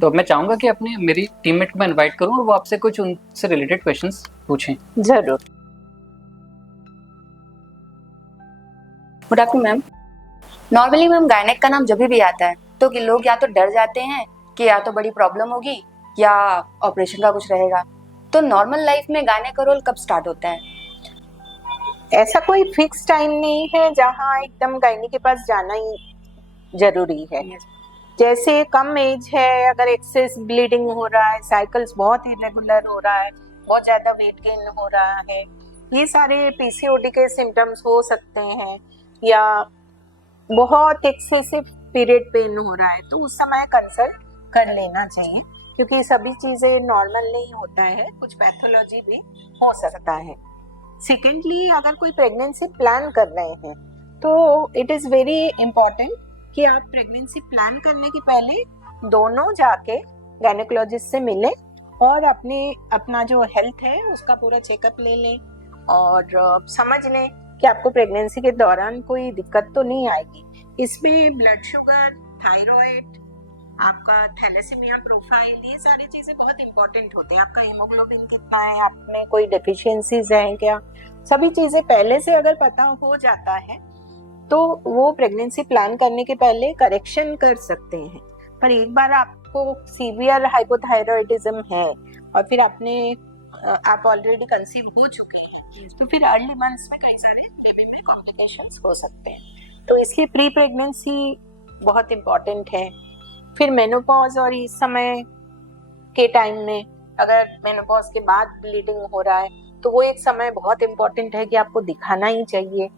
तो मैं चाहूँगा कि अपने मेरी टीममेट को मैं इनवाइट करूँ और वो आपसे कुछ उनसे रिलेटेड क्वेश्चंस पूछें। जरूर। Good afternoon ma'am. Normally ma'am gynaec का नाम जब भी आता है तो कि लोग या तो डर जाते हैं कि या तो बड़ी प्रॉब्लम होगी या ऑपरेशन का कुछ रहेगा। तो नॉर्मल लाइफ में गायनेक का रोल कब स्टार्ट होता है? ऐसा कोई फिक्स टाइम नहीं है जहाँ एकदम गायनी के पास जाना ही जरूरी है। जैसे कम एज है, अगर एक्सेस ब्लीडिंग हो रहा है, साइकिल्स बहुत इरेगुलर हो रहा है, बहुत ज़्यादा वेट गेन हो रहा है, ये सारे पीसीओडी के सिम्टम्स हो सकते हैं, या बहुत एक्सेसिव पीरियड पेन हो रहा है, तो उस समय कंसल्ट कर लेना चाहिए, क्योंकि सभी चीज़ें नॉर्मल नहीं होता है, कुछ पैथोलॉजी भी हो सकता है। सेकेंडली, अगर कोई प्रेगनेंसी प्लान कर रहे हैं तो इट इज़ वेरी इम्पॉर्टेंट कि आप प्रेगनेंसी प्लान करने के पहले दोनों जाके गायनेकोलॉजिस्ट से मिलें और अपना जो हेल्थ है उसका पूरा चेकअप ले लें और समझ लें कि आपको प्रेगनेंसी के दौरान कोई दिक्कत तो नहीं आएगी। इसमें ब्लड शुगर, थायराइड, आपका थैलेसीमिया प्रोफाइल, ये सारी चीज़ें बहुत इंपॉर्टेंट होते हैं। आपका हीमोग्लोबिन कितना है, आप में कोई डेफिशिएंसीज हैं क्या, सभी चीज़ें पहले से अगर पता हो जाता है तो वो प्रेगनेंसी प्लान करने के पहले करेक्शन कर सकते हैं। पर एक बार आपको सीवियर हाइपोथायरॉयडिज्म है और फिर आप ऑलरेडी कंसीव हो चुके हैं, तो फिर अर्ली मंथ्स में कई सारे बेबी में कॉम्प्लिकेशंस हो सकते हैं, तो इसलिए प्री प्रेगनेंसी बहुत इम्पॉर्टेंट है। फिर मेनोपॉज और इस समय के टाइम में अगर मेनोपॉज के बाद ब्लीडिंग हो रहा है तो वो एक समय बहुत इम्पॉर्टेंट है कि आपको दिखाना ही चाहिए।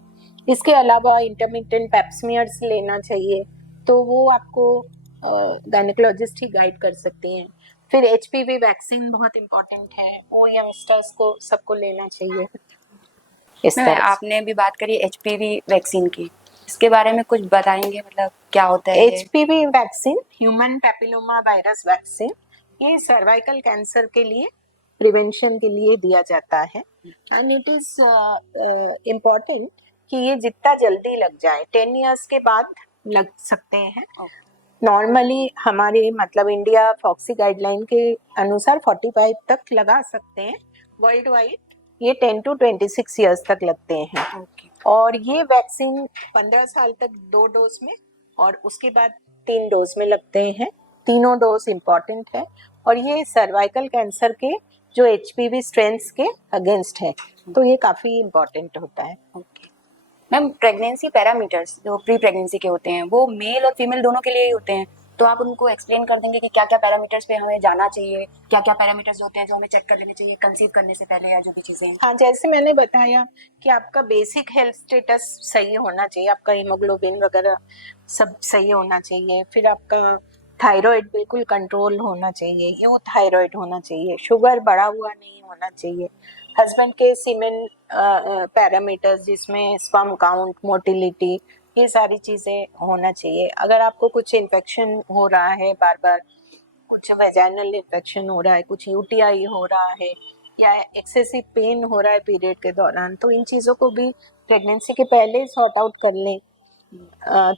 इसके अलावा इंटरमिटेंट पैप्समियर्स लेना चाहिए, तो वो आपको गायनेकोलॉजिस्ट ही गाइड कर सकती हैं। फिर एचपीवी वैक्सीन बहुत इम्पॉर्टेंट है, वो यंगस्टर्स को सबको लेना चाहिए। इस तरह आपने भी बात करी एचपीवी वैक्सीन की, इसके बारे में कुछ बताएंगे, मतलब क्या होता है? HPV vaccine, human papilloma virus vaccine, ये सर्वाइकल कैंसर के लिए प्रिवेंशन के लिए दिया जाता है एंड इट इज इम्पॉर्टेंट कि ये जितना जल्दी लग जाए, 10 इयर्स के बाद लग सकते हैं। नॉर्मली हमारे मतलब इंडिया फॉक्सी गाइडलाइन के अनुसार 45 तक लगा सकते हैं, वर्ल्ड वाइड ये 10 to 26 इयर्स तक लगते हैं। और ये वैक्सीन 15 साल तक 2 डोज में और उसके बाद 3 डोज में लगते हैं। तीनों डोज इम्पॉर्टेंट है और ये सर्वाइकल कैंसर के जो एचपीवी स्ट्रेंथ्स के अगेंस्ट है, तो ये काफ़ी इम्पॉर्टेंट होता है। मैम, प्रेगनेंसी पैरामीटर्स जो प्री प्रेगनेंसी के होते हैं वो मेल और फीमेल दोनों के लिए ही होते हैं, तो आप उनको एक्सप्लेन कर देंगे कि क्या क्या पैरामीटर्स पे हमें जाना चाहिए, क्या क्या पैरामीटर्स होते हैं जो हमें चेक कर लेने चाहिए कंसीव करने से पहले, या जो भी चीज़ें हैं? हाँ, जैसे मैंने बताया कि आपका बेसिक हेल्थ स्टेटस सही होना चाहिए, आपका हीमोग्लोबिन वगैरह सब सही होना चाहिए, फिर आपका थायराइड बिल्कुल कंट्रोल होना चाहिए, यूथायराइड होना चाहिए, शुगर बढ़ा हुआ नहीं होना चाहिए, हस्बैंड के सीमेन पैरामीटर्स जिसमें स्पर्म काउंट, मोटिलिटी, ये सारी चीज़ें होना चाहिए। अगर आपको कुछ इन्फेक्शन हो रहा है बार बार, कुछ वेजाइनल इन्फेक्शन हो रहा है, कुछ यूटीआई हो रहा है या एक्सेसिव पेन हो रहा है पीरियड के दौरान, तो इन चीज़ों को भी प्रेगनेंसी के पहले सॉर्ट आउट कर लें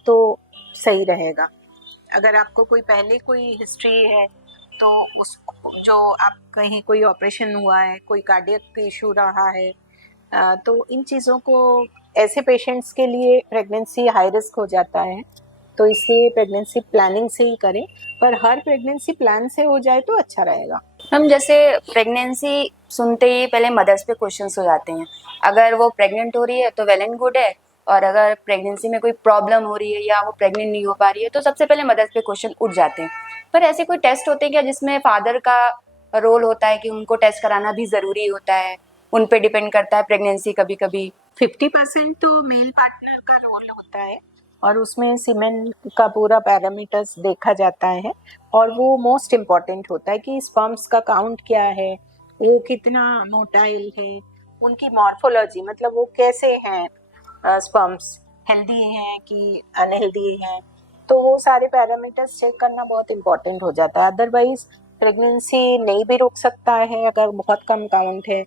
तो सही रहेगा। अगर आपको पहले कोई हिस्ट्री है तो उस जो आप कहीं कोई ऑपरेशन हुआ है, कोई कार्डियक इशू रहा है, तो इन चीज़ों को ऐसे पेशेंट्स के लिए प्रेगनेंसी हाई रिस्क हो जाता है, तो इसलिए प्रेगनेंसी प्लानिंग से ही करें, पर हर प्रेगनेंसी प्लान से हो जाए तो अच्छा रहेगा। हम जैसे प्रेगनेंसी सुनते ही पहले मदर्स पे क्वेश्चंस हो जाते हैं, अगर वो प्रेग्नेंट हो रही है तो वेल एंड गुड है, और अगर प्रेगनेंसी में कोई प्रॉब्लम हो रही है या वो प्रेग्नेंट नहीं हो पा रही है तो सबसे पहले मदर्स पे क्वेश्चन उठ जाते हैं। पर ऐसे कोई टेस्ट होते हैं क्या जिसमें फादर का रोल होता है कि उनको टेस्ट कराना भी ज़रूरी होता है, उन पे डिपेंड करता है प्रेगनेंसी कभी कभी? 50% तो मेल पार्टनर का रोल होता है और उसमें सीमेन का पूरा पैरामीटर्स देखा जाता है, और वो मोस्ट इम्पॉर्टेंट होता है कि स्पर्म्स का काउंट क्या है, वो कितना मोटाइल है, उनकी मॉर्फोलॉजी, मतलब वो कैसे हैं, स्पर्म्स हेल्दी हैं कि अनहेल्दी हैं, तो वो सारे पैरामीटर्स चेक करना बहुत इम्पॉर्टेंट हो जाता है। अदरवाइज प्रेगनेंसी नहीं भी रुक सकता है अगर बहुत कम काउंट है,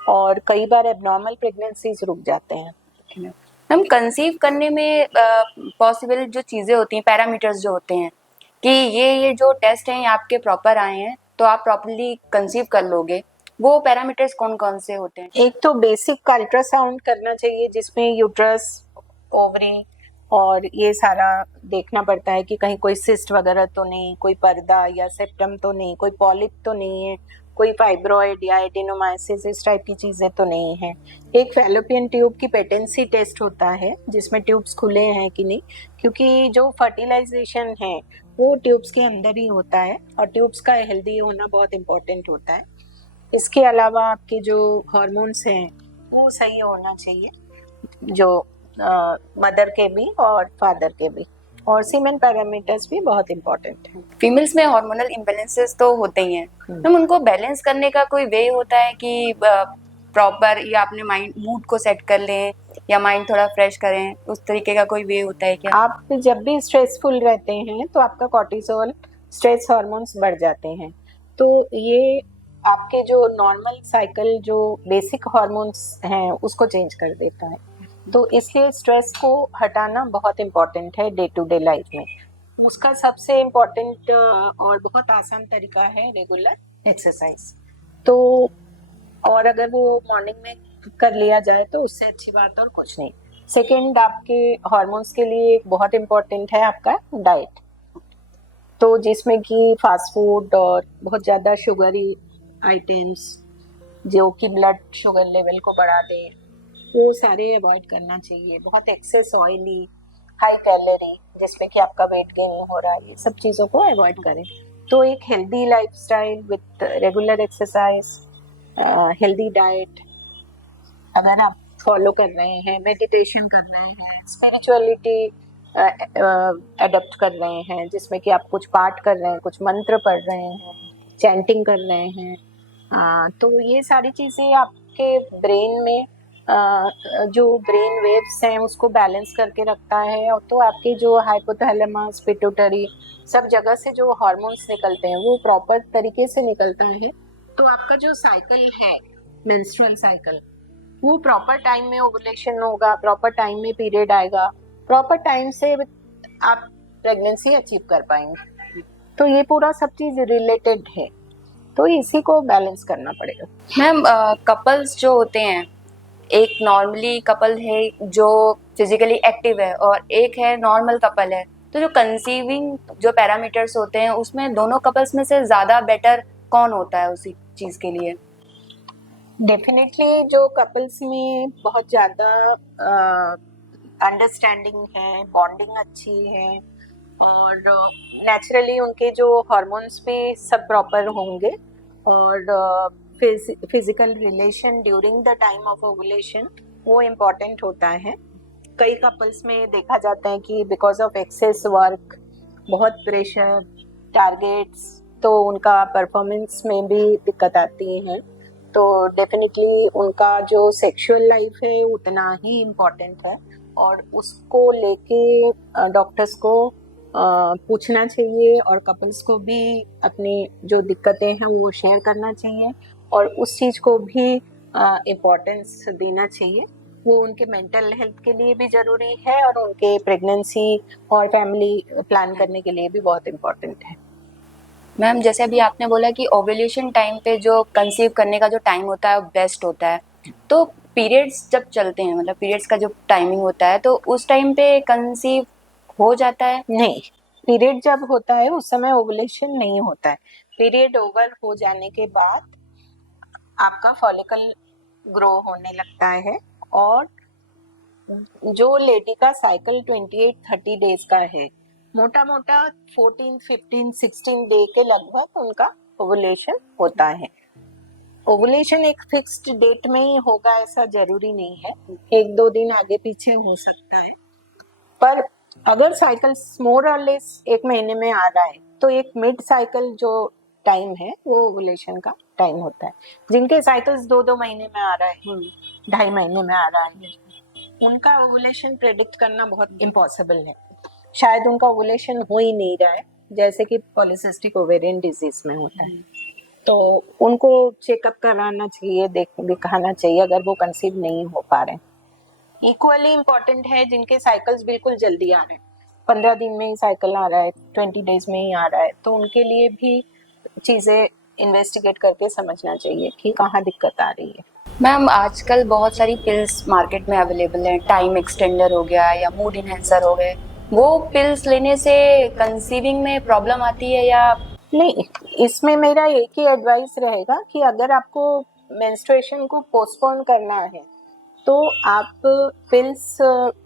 और कई बार एबनॉर्मल प्रेगनेंसीज रुक जाते हैं। हम कंसीव करने में पॉसिबल जो चीज़ें होती हैं, पैरामीटर्स जो होते हैं कि ये जो टेस्ट हैं ये आपके प्रॉपर आए हैं तो आप प्रॉपर्ली कंसीव कर लोगे, वो पैरामीटर्स कौन कौन से होते हैं? एक तो बेसिक अल्ट्रासाउंड करना चाहिए जिसमें यूट्रस, ओवरी और ये सारा देखना पड़ता है कि कहीं कोई सिस्ट वगैरह तो नहीं, कोई पर्दा या सेप्टम तो नहीं, कोई पॉलिप तो नहीं है, कोई फाइब्रॉइड या एडिनोमाइसिस इस टाइप की चीज़ें तो नहीं है। एक फैलोपियन ट्यूब की पेटेंसी टेस्ट होता है जिसमें ट्यूब्स खुले हैं कि नहीं, क्योंकि जो फर्टिलाइजेशन है वो ट्यूब्स के अंदर ही होता है और ट्यूब्स का हेल्दी होना बहुत इम्पोर्टेंट होता है। इसके अलावा आपके जो हार्मोन्स हैं वो सही होना चाहिए, जो मदर के भी और फादर के भी, और सीमेन पैरामीटर्स भी बहुत इम्पोर्टेंट है। फीमेल्स में हार्मोनल इम्बैलेंसेस तो होते ही हैं, हम उनको बैलेंस करने का कोई वे होता है कि प्रॉपर, या अपने माइंड मूड को सेट कर लें या माइंड थोड़ा फ्रेश करें, उस तरीके का कोई वे होता है क्या? आप जब भी स्ट्रेसफुल रहते हैं तो आपका कॉर्टिसोल, स्ट्रेस हार्मोन्स बढ़ जाते हैं, तो ये आपके जो नॉर्मल साइकिल जो बेसिक हार्मोन्स हैं उसको चेंज कर देता है, तो इसलिए स्ट्रेस को हटाना बहुत इम्पोर्टेंट है डे टू डे लाइफ में। उसका सबसे इम्पोर्टेंट और बहुत आसान तरीका है रेगुलर एक्सरसाइज, तो और अगर वो मॉर्निंग में कर लिया जाए तो उससे अच्छी बात और कुछ नहीं। सेकंड, आपके हार्मोन्स के लिए बहुत इम्पोर्टेंट है आपका डाइट, तो जिसमें कि फास्ट फूड और बहुत ज़्यादा शुगरी आइटम्स जो कि ब्लड शुगर लेवल को बढ़ा दे, वो सारे अवॉइड करना चाहिए। बहुत एक्सेस ऑयली, हाई कैलोरी जिसमें कि आपका वेट गेन हो रहा है, ये सब चीज़ों को अवॉइड करें। तो एक healthy lifestyle with regular exercise, healthy diet अगर आप फॉलो कर रहे हैं, मेडिटेशन कर रहे हैं, स्पिरिचुअलिटी अडॉप्ट कर रहे हैं जिसमें कि आप कुछ पाठ कर रहे हैं, कुछ मंत्र पढ़ रहे हैं, चैंटिंग कर रहे हैं, तो ये सारी चीज़ें आपके ब्रेन में जो ब्रेन वेव्स हैं उसको बैलेंस करके रखता है, और तो आपके जो हाइपोथैलेमस, पिट्यूटरी सब जगह से जो हार्मोन्स निकलते हैं वो प्रॉपर तरीके से निकलता है, तो आपका जो साइकिल है मेंस्ट्रुअल साइकिल वो प्रॉपर टाइम में ओवुलेशन होगा, प्रॉपर टाइम में पीरियड आएगा, प्रॉपर टाइम से आप प्रेगनेंसी अचीव कर पाएंगे। तो ये पूरा सब चीज़ रिलेटेड है, तो इसी को बैलेंस करना पड़ेगा। मैम, कपल्स जो होते हैं, एक नॉर्मली कपल है जो फिजिकली एक्टिव है और एक है नॉर्मल कपल है, तो जो कंसीविंग जो पैरामीटर्स होते हैं उसमें दोनों कपल्स में से ज़्यादा बेटर कौन होता है उसी चीज़ के लिए? डेफिनेटली जो कपल्स में बहुत ज़्यादा अंडरस्टैंडिंग है, बॉन्डिंग अच्छी है और नेचुरली उनके जो हार्मोन्स भी सब प्रॉपर होंगे, और physical relation during the time of ovulation वो इम्पॉर्टेंट होता है। कई कपल्स में देखा जाता है कि बिकॉज ऑफ एक्सेस वर्क, बहुत प्रेशर, टारगेट्स, तो उनका परफॉर्मेंस में भी दिक्कत आती है, तो डेफिनेटली उनका जो सेक्सुअल लाइफ है उतना ही इम्पोर्टेंट है, और उसको लेके डॉक्टर्स को पूछना चाहिए, और कपल्स को भी अपनी जो दिक्कतें हैं वो शेयर करना चाहिए, और उस चीज़ को भी इम्पोर्टेंस देना चाहिए। वो उनके मेंटल हेल्थ के लिए भी ज़रूरी है, और उनके प्रेगनेंसी और फैमिली प्लान करने के लिए भी बहुत इम्पोर्टेंट है। मैम जैसे अभी आपने बोला कि ओव्यूलेशन टाइम पे जो कंसीव करने का जो टाइम होता है वो बेस्ट होता है, तो पीरियड्स जब चलते हैं, मतलब पीरियड्स का जो टाइमिंग होता है, तो उस टाइम पे कंसीव हो जाता है? नहीं, पीरियड जब होता है उस समय ओवुलेशन नहीं होता है। पीरियड ओवर हो जाने के बाद आपका फॉलिकल ग्रो होने लगता है, और जो लेडी का साइकिल 28-30 डेज का है, मोटा मोटा 14, 15, 16 डे के लगभग उनका ओवुलेशन होता है। ओवुलेशन एक फिक्स्ड डेट में ही होगा ऐसा जरूरी नहीं है, 1-2 दिन आगे पीछे हो सकता है, पर अगर साइकिल मोर और लेस 1 महीने में आ रहा है तो एक मिड साइकिल जो टाइम है वो ओवुलेशन का टाइम होता है। जिनके साइकिल्स 2-2 महीने में आ रहा है, 2.5 महीने में आ रहा है, उनका ओवुलेशन प्रेडिक्ट करना बहुत इम्पॉसिबल है। शायद उनका ओवुलेशन हो ही नहीं रहा है, जैसे कि पॉलीसिस्टिक ओवेरियन डिजीज में होता है, तो उनको चेकअप कराना चाहिए, दिखाना चाहिए अगर वो कंसीव नहीं हो पा रहे। इक्वली इम्पोर्टेंट है जिनके साइकिल्स बिल्कुल जल्दी आ रहे हैं, 15 दिन में ही साइकिल आ रहा है, 20 डेज में ही आ रहा है, तो उनके लिए भी चीज़ें इन्वेस्टिगेट करके समझना चाहिए कि कहाँ दिक्कत आ रही है। मैम आजकल बहुत सारी पिल्स मार्केट में अवेलेबल हैं, टाइम एक्सटेंडर हो गया या मूड इन्हेंसर हो गए, वो पिल्स लेने से कंसीविंग में प्रॉब्लम आती है या नहीं? इसमें मेरा एक ही एडवाइस रहेगा कि अगर आपको मेंस्ट्रुएशन को पोस्टपोन करना है तो आप पिल्स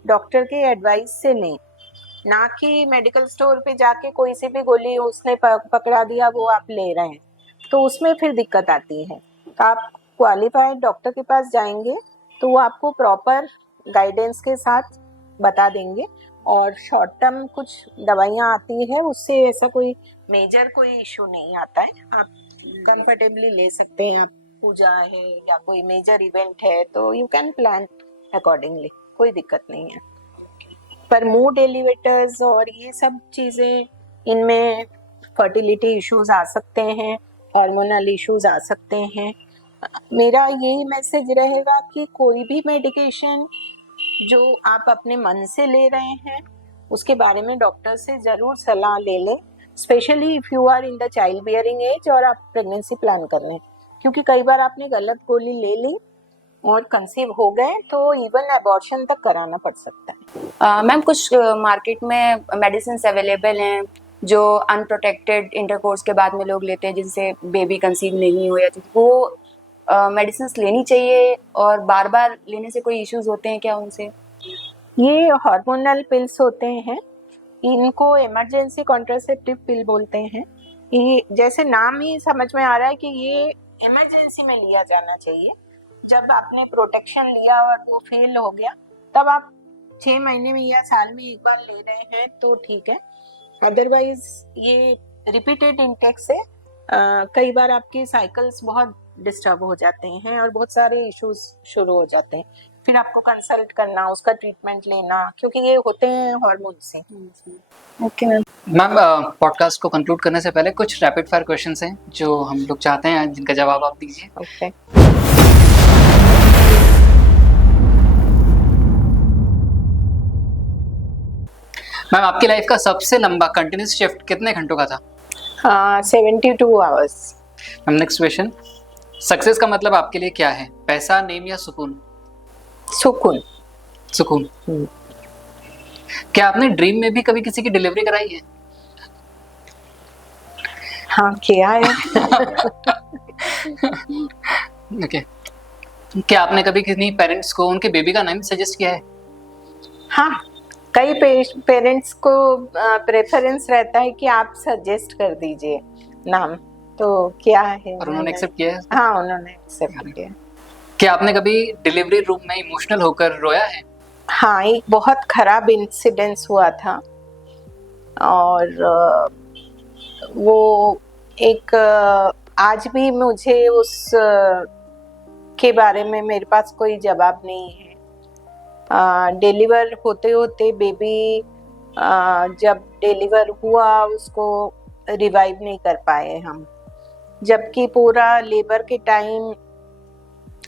डॉक्टर के एडवाइस से लें, ना कि मेडिकल स्टोर पे जाके कोई सी भी गोली उसने पकड़ा दिया वो आप ले रहे हैं, तो उसमें फिर दिक्कत आती है। तो आप क्वालिफाइड डॉक्टर के पास जाएंगे तो वो आपको प्रॉपर गाइडेंस के साथ बता देंगे, और शॉर्ट टर्म कुछ दवाइयाँ आती है, उससे ऐसा कोई मेजर कोई इशू नहीं आता है, आप कंफर्टेबली ले सकते हैं। आप पूजा है या कोई मेजर इवेंट है तो यू कैन प्लान अकॉर्डिंगली, कोई दिक्कत नहीं है। पर मूड एलिवेटर्स और ये सब चीज़ें, इनमें फर्टिलिटी इश्यूज आ सकते हैं, हार्मोनल इश्यूज आ सकते हैं। मेरा यही मैसेज रहेगा कि कोई भी मेडिकेशन जो आप अपने मन से ले रहे हैं उसके बारे में डॉक्टर से ज़रूर सलाह ले लें, specially if you are in the child bearing age और आप प्रेगनेंसी प्लान कर रहे हैं, क्योंकि कई बार आपने गलत गोली ले ली और कंसीव हो गए तो इवन अबॉर्शन तक कराना पड़ सकता है। मैम कुछ मार्केट में मेडिसिन अवेलेबल हैं जो अनप्रोटेक्टेड इंटरकोर्स के बाद में लोग लेते हैं, जिनसे बेबी कंसीव नहीं हो, या वो मेडिसिन लेनी चाहिए और बार बार लेने से कोई इश्यूज होते हैं क्या उनसे? ये हार्मोनल पिल्स होते हैं, इनको इमरजेंसी कॉन्ट्रासेप्टिव पिल बोलते हैं। ये जैसे नाम ही समझ में आ रहा है कि ये इमरजेंसी में लिया जाना चाहिए। जब आपने प्रोटेक्शन लिया और वो फेल हो गया तब आप 6 महीने में या साल में एक बार ले रहे हैं तो ठीक है, अदरवाइज ये रिपीटेड इंटेक से कई बार आपकी साइकिल्स बहुत डिस्टर्ब हो जाते हैं और बहुत सारे इश्यूज शुरू हो जाते हैं, फिर आपको कंसल्ट करना, उसका ट्रीटमेंट लेना, क्योंकि ये होते हैं हार्मोन से। Okay ma'am. मैम पॉडकास्ट को कंक्लूड करने से पहले कुछ रैपिड फायर क्वेश्चंस हैं जो हम लोग चाहते हैं जिनका जवाब आप दीजिए। ओके। मैम आपकी लाइफ का सबसे लंबा कंटिन्यूस शिफ्ट कितने घंटों का था? 72 hours. Ma'am next question, success का मतलब आपके लिए क्या है? पैसा, नेम या सुकून? सुकून। सुकून। क्या आपने ड्रीम में भी कभी किसी की डिलीवरी कराई है? हाँ किया है। ओके। क्या आपने कभी किसी पेरेंट्स को उनके बेबी का नाम सजेस्ट किया है? हाँ, कई पेरेंट्स को प्रेफरेंस रहता है कि आप सजेस्ट कर दीजिए नाम, तो क्या है। और उन्होंने एक्सेप्ट किया है? हाँ, उन्होंने एक्सेप्ट किया। क्या आपने कभी डिलीवरी रूम में इमोशनल होकर रोया है? हाँ, एक बहुत खराब इंसिडेंस हुआ था, और वो एक आज भी मुझे उस के बारे में मेरे पास कोई जवाब नहीं है। डिलीवर होते होते बेबी जब डिलीवर हुआ उसको रिवाइव नहीं कर पाए हम, जबकि पूरा लेबर के टाइम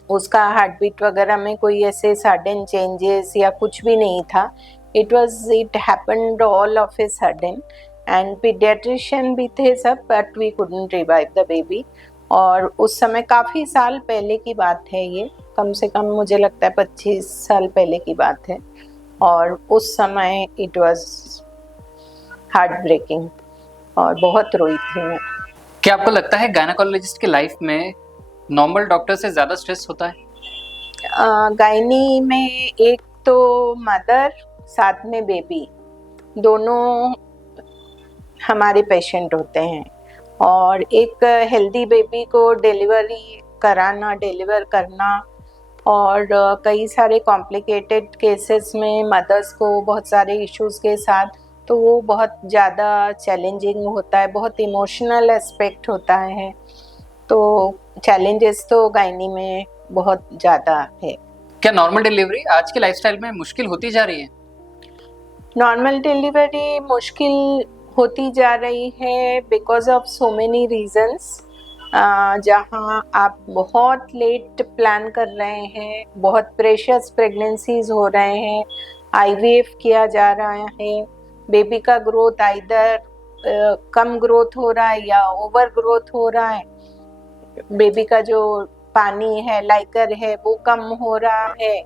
उसका हार्ट बीट वगैरह में कोई ऐसे सडन चेंजेस या कुछ भी नहीं था। It happened all of a sudden and paediatrician भी थे सब, but we couldn't revive the baby. और उस समय काफ़ी साल पहले की बात है, ये कम से कम मुझे लगता है 25 साल पहले की बात है। और उस समय इट वाज हार्ट ब्रेकिंग और बहुत रोई थी मैं। क्या आपको लगता है गायनेकोलॉजिस्ट की लाइफ में नॉर्मल डॉक्टर से ज़्यादा स्ट्रेस होता है? गायनी में एक तो मदर साथ में बेबी दोनों हमारे पेशेंट होते हैं, और एक हेल्दी बेबी को डिलीवर करना और कई सारे कॉम्प्लिकेटेड केसेस में मदर्स को बहुत सारे इश्यूज के साथ, तो वो बहुत ज़्यादा चैलेंजिंग होता है, बहुत इमोशनल एस्पेक्ट होता है। तो चैलेंजेस तो गायनी में बहुत ज़्यादा है। क्या नॉर्मल डिलीवरी आज के लाइफस्टाइल में मुश्किल होती जा रही है? नॉर्मल डिलीवरी मुश्किल होती जा रही है because of so many reasons. जहाँ आप बहुत लेट प्लान कर रहे हैं, बहुत प्रेशियस प्रेगनेंसीज हो रहे हैं, आईवीएफ किया जा रहा है, बेबी का ग्रोथ आइदर कम ग्रोथ हो रहा है या ओवर ग्रोथ हो रहा है, बेबी का जो पानी है लाइकर है वो कम हो रहा है,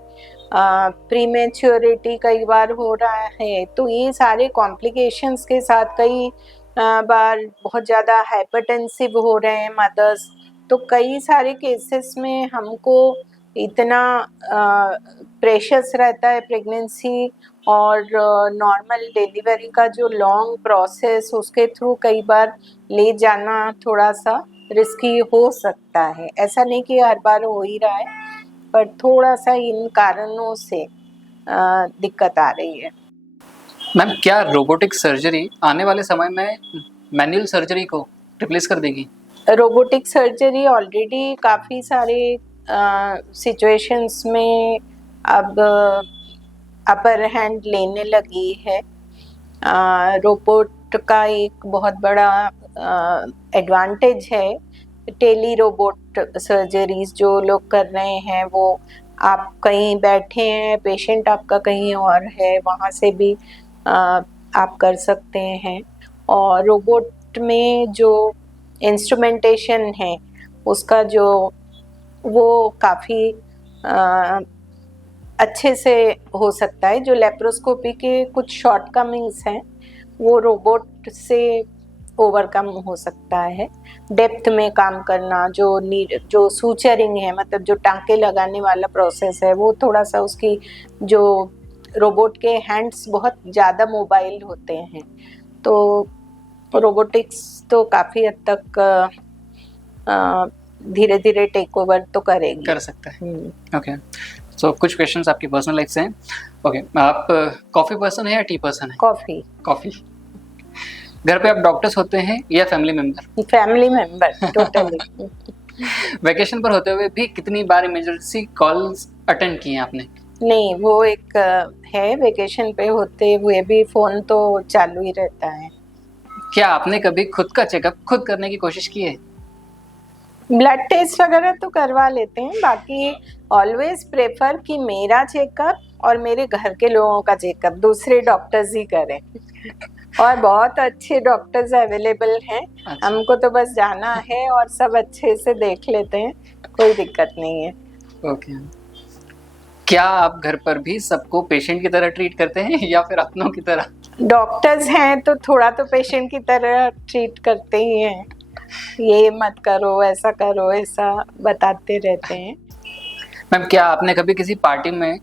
प्रीमेच्योरिटी कई बार हो रहा है। तो ये सारे कॉम्प्लिकेशंस के साथ कई बार बहुत ज़्यादा हाइपरटेंसिव हो रहे हैं मदर्स। तो कई सारे केसेस में हमको इतना प्रेशस रहता है प्रेगनेंसी और नॉर्मल डिलीवरी का जो लॉन्ग प्रोसेस उसके थ्रू कई बार ले जाना थोड़ा सा रिस्की हो सकता है। ऐसा नहीं कि हर बार हो ही रहा है, पर थोड़ा सा इन कारणों से दिक्कत आ रही है। मैम, क्या रोबोटिक सर्जरी आने वाले समय में मैनुअल सर्जरी को रिप्लेस कर देगी? रोबोटिक सर्जरी ऑलरेडी काफ़ी सारे सिचुएशंस में अब अपर हैंड लेने लगी है। रोबोट का एक बहुत बड़ा एडवांटेज है, टेली रोबोट सर्जरीज जो लोग कर रहे हैं, वो आप कहीं बैठे हैं, पेशेंट आपका कहीं और है, वहाँ से भी आप कर सकते हैं। और रोबोट में जो इंस्ट्रूमेंटेशन है उसका जो वो काफ़ी अच्छे से हो सकता है। जो लेप्रोस्कोपी के कुछ शॉर्टकमिंग्स हैं वो रोबोट से ओवरकम हो सकता है। डेप्थ में काम करना, जो सूचरिंग है, मतलब जो टाँके लगाने वाला प्रोसेस है, वो थोड़ा सा उसकी जो रोबोट के हैंड्स बहुत ज़्यादा मोबाइल होते हैं, तो रोबोटिक्स तो काफ़ी हद तक धीरे धीरे टेक ओवर तो करेगी, कर सकता है। ओके, सो कुछ क्वेश्चंस आपकी पर्सनल लाइफ से हैं। ओके, आप कॉफ़ी पर्सन है या टी पर्सन है? कॉफ़ी। घर पे आप डॉक्टर्स होते हैं या family member? Family member totally. Vacation पर होते हुए भी कितनी बार इमरजेंसी कॉल्स अटेंड किए हैं आपने? नहीं, वो एक है, वैकेशन पे होते हुए भी फ़ोन तो चालू ही रहता है। क्या आपने कभी खुद का चेकअप खुद करने की कोशिश की है? ब्लड टेस्ट वगैरह तो करवा लेते हैं, बाकी ऑलवेज प्रेफर कि मेरा चेकअप और मेरे घर के लोगों का चेकअप दूसरे डॉक्टर्स ही करें। और बहुत अच्छे डॉक्टर्स अवेलेबल हैं। अच्छा। हमको तो बस जाना है और सब अच्छे से देख लेते हैं, कोई दिक्कत नहीं है। ओके, क्या आप घर पर भी सबको पेशेंट की तरह ट्रीट करते हैं या फिर अपनों की तरह? डॉक्टर्स हैं तो थोड़ा तो पेशेंट की तरह ट्रीट करते ही हैं, ये मत करो, ऐसा करो, ऐसा बताते रहते हैं। मैम, क्या आपने कभी किसी पार्टी में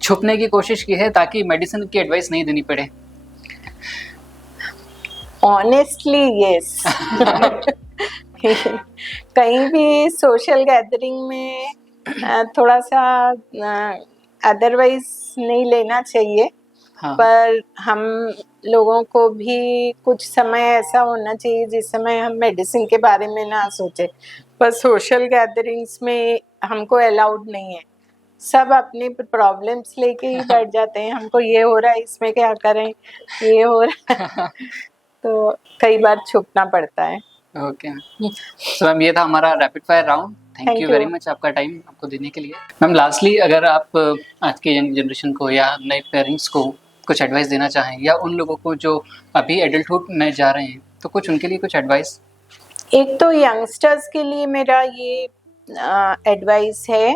छुपने की कोशिश की है ताकि मेडिसिन की एडवाइस नहीं देनी पड़े? Honestly yes. कहीं भी सोशल गैदरिंग में थोड़ा सा अदरवाइज नहीं लेना चाहिए। हाँ। पर हम लोगों को भी कुछ समय ऐसा होना चाहिए जिस समय हम मेडिसिन के बारे में ना सोचे, पर सोशल गैदरिंग्स में हमको अलाउड नहीं है। सब अपनी प्रॉब्लम्स लेके ही बैठ जाते हैं, हमको ये हो रहा है इसमें क्या करें, ये हो रहा है तो कई बार छुपना पड़ता है। ओके सो मैम, ये था हमारा rapid fire round. Thank Thank you you. Very much आपका टाइम आपको देने के लिए। मैम लास्टली, अगर आप आज के यंग जनरेशन को या नए पेरेंट्स को कुछ एडवाइस देना चाहें, या उन लोगों को जो अभी एडल्टहुड में जा रहे हैं, तो कुछ उनके लिए कुछ एडवाइस। एक तो यंगस्टर्स के लिए मेरा ये एडवाइस है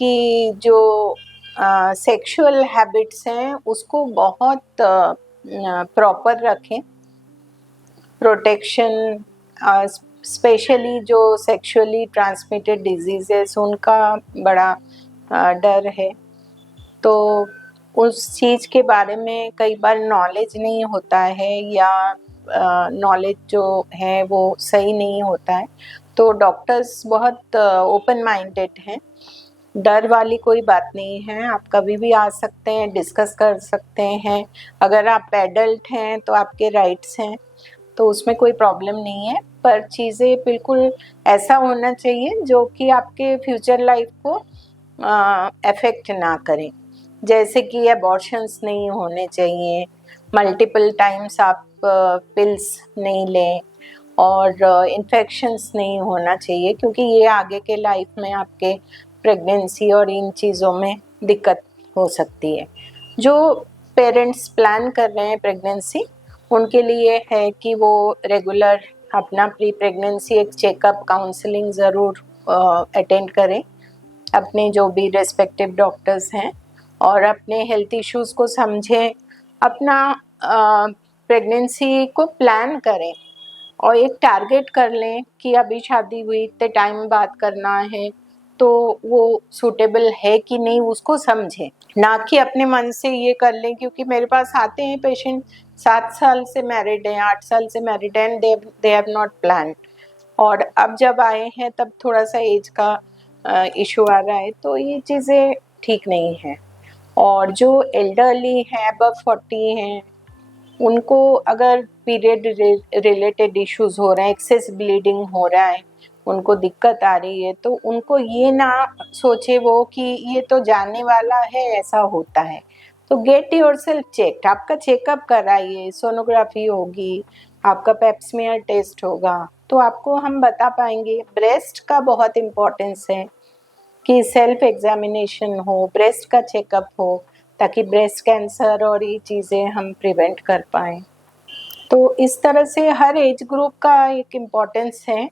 कि जो सेक्सुअल हैबिट्स हैं उसको बहुत प्रॉपर रखें। प्रोटेक्शन, स्पेशली जो सेक्सुअली ट्रांसमिटेड डिजीजेस उनका बड़ा डर है, तो उस चीज़ के बारे में कई बार नॉलेज नहीं होता है, या नॉलेज जो है वो सही नहीं होता है। तो डॉक्टर्स बहुत ओपन माइंडेड हैं, डर वाली कोई बात नहीं है। आप कभी भी आ सकते हैं, डिस्कस कर सकते हैं। अगर आप एडल्ट हैं तो आपके राइट्स हैं, तो उसमें कोई प्रॉब्लम नहीं है। पर चीज़ें बिल्कुल ऐसा होना चाहिए जो कि आपके फ्यूचर लाइफ को अफेक्ट ना करें। जैसे कि अबॉर्शंस नहीं होने चाहिए, मल्टीपल टाइम्स आप पिल्स नहीं लें, और इन्फेक्शंस नहीं होना चाहिए, क्योंकि ये आगे के लाइफ में आपके प्रेगनेंसी और इन चीज़ों में दिक्कत हो सकती है। जो पेरेंट्स प्लान कर रहे हैं प्रेगनेंसी, उनके लिए है कि वो रेगुलर अपना प्री प्रेगनेंसी एक चेकअप, काउंसलिंग ज़रूर अटेंड करें, अपने जो भी रेस्पेक्टिव डॉक्टर्स हैं, और अपने हेल्थ इश्यूज़ को समझें, अपना प्रेगनेंसी को प्लान करें, और एक टारगेट कर लें कि अभी शादी हुई इतने टाइम बाद करना है, तो वो सूटेबल है कि नहीं उसको समझें, ना कि अपने मन से ये कर लें। क्योंकि मेरे पास आते हैं पेशेंट 7 साल से मैरिड हैं, 8 साल से मैरिड हैं, दे हैव नॉट प्लान, और अब जब आए हैं तब थोड़ा सा एज का इशू आ रहा है, तो ये चीज़ें ठीक नहीं है। और जो एल्डरली हैं, अबव 40 हैं, उनको अगर पीरियड रिलेटेड इश्यूज हो रहे हैं, एक्सेस ब्लीडिंग हो रहा है, उनको दिक्कत आ रही है, तो उनको ये ना सोचे वो कि ये तो जाने वाला है, ऐसा होता है। तो गेट योरसेल्फ चेक्ड, आपका चेकअप कराइए, सोनोग्राफी होगी, आपका पेप्समियर टेस्ट होगा, तो आपको हम बता पाएंगे। ब्रेस्ट का बहुत इम्पोर्टेंस है कि सेल्फ एग्जामिनेशन हो, ब्रेस्ट का चेकअप हो, ताकि ब्रेस्ट कैंसर और ये चीज़ें हम प्रिवेंट कर पाएँ। तो इस तरह से हर एज ग्रुप का एक इम्पोर्टेंस है।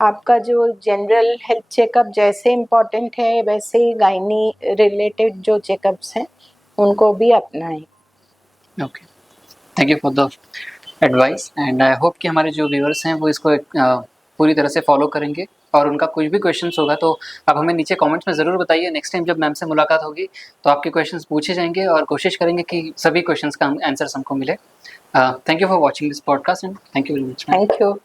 आपका जो जनरल हेल्थ चेकअप जैसे इम्पोर्टेंट है, वैसे ही गायनी रिलेटेड जो चेकअप्स हैं उनको भी अपनाएं। Okay, thank you for the advice, and I hope कि हमारे जो व्यूअर्स हैं वो इसको पूरी तरह से फॉलो करेंगे, और उनका कुछ भी क्वेश्चंस होगा तो आप हमें नीचे कमेंट्स में ज़रूर बताइए। नेक्स्ट टाइम जब मैम से मुलाकात होगी तो आपके क्वेश्चंस पूछे जाएंगे, और कोशिश करेंगे कि सभी क्वेश्चंस का आंसर्स हमको मिले। Thank you for watching this podcast, and thank you very much. Thank you.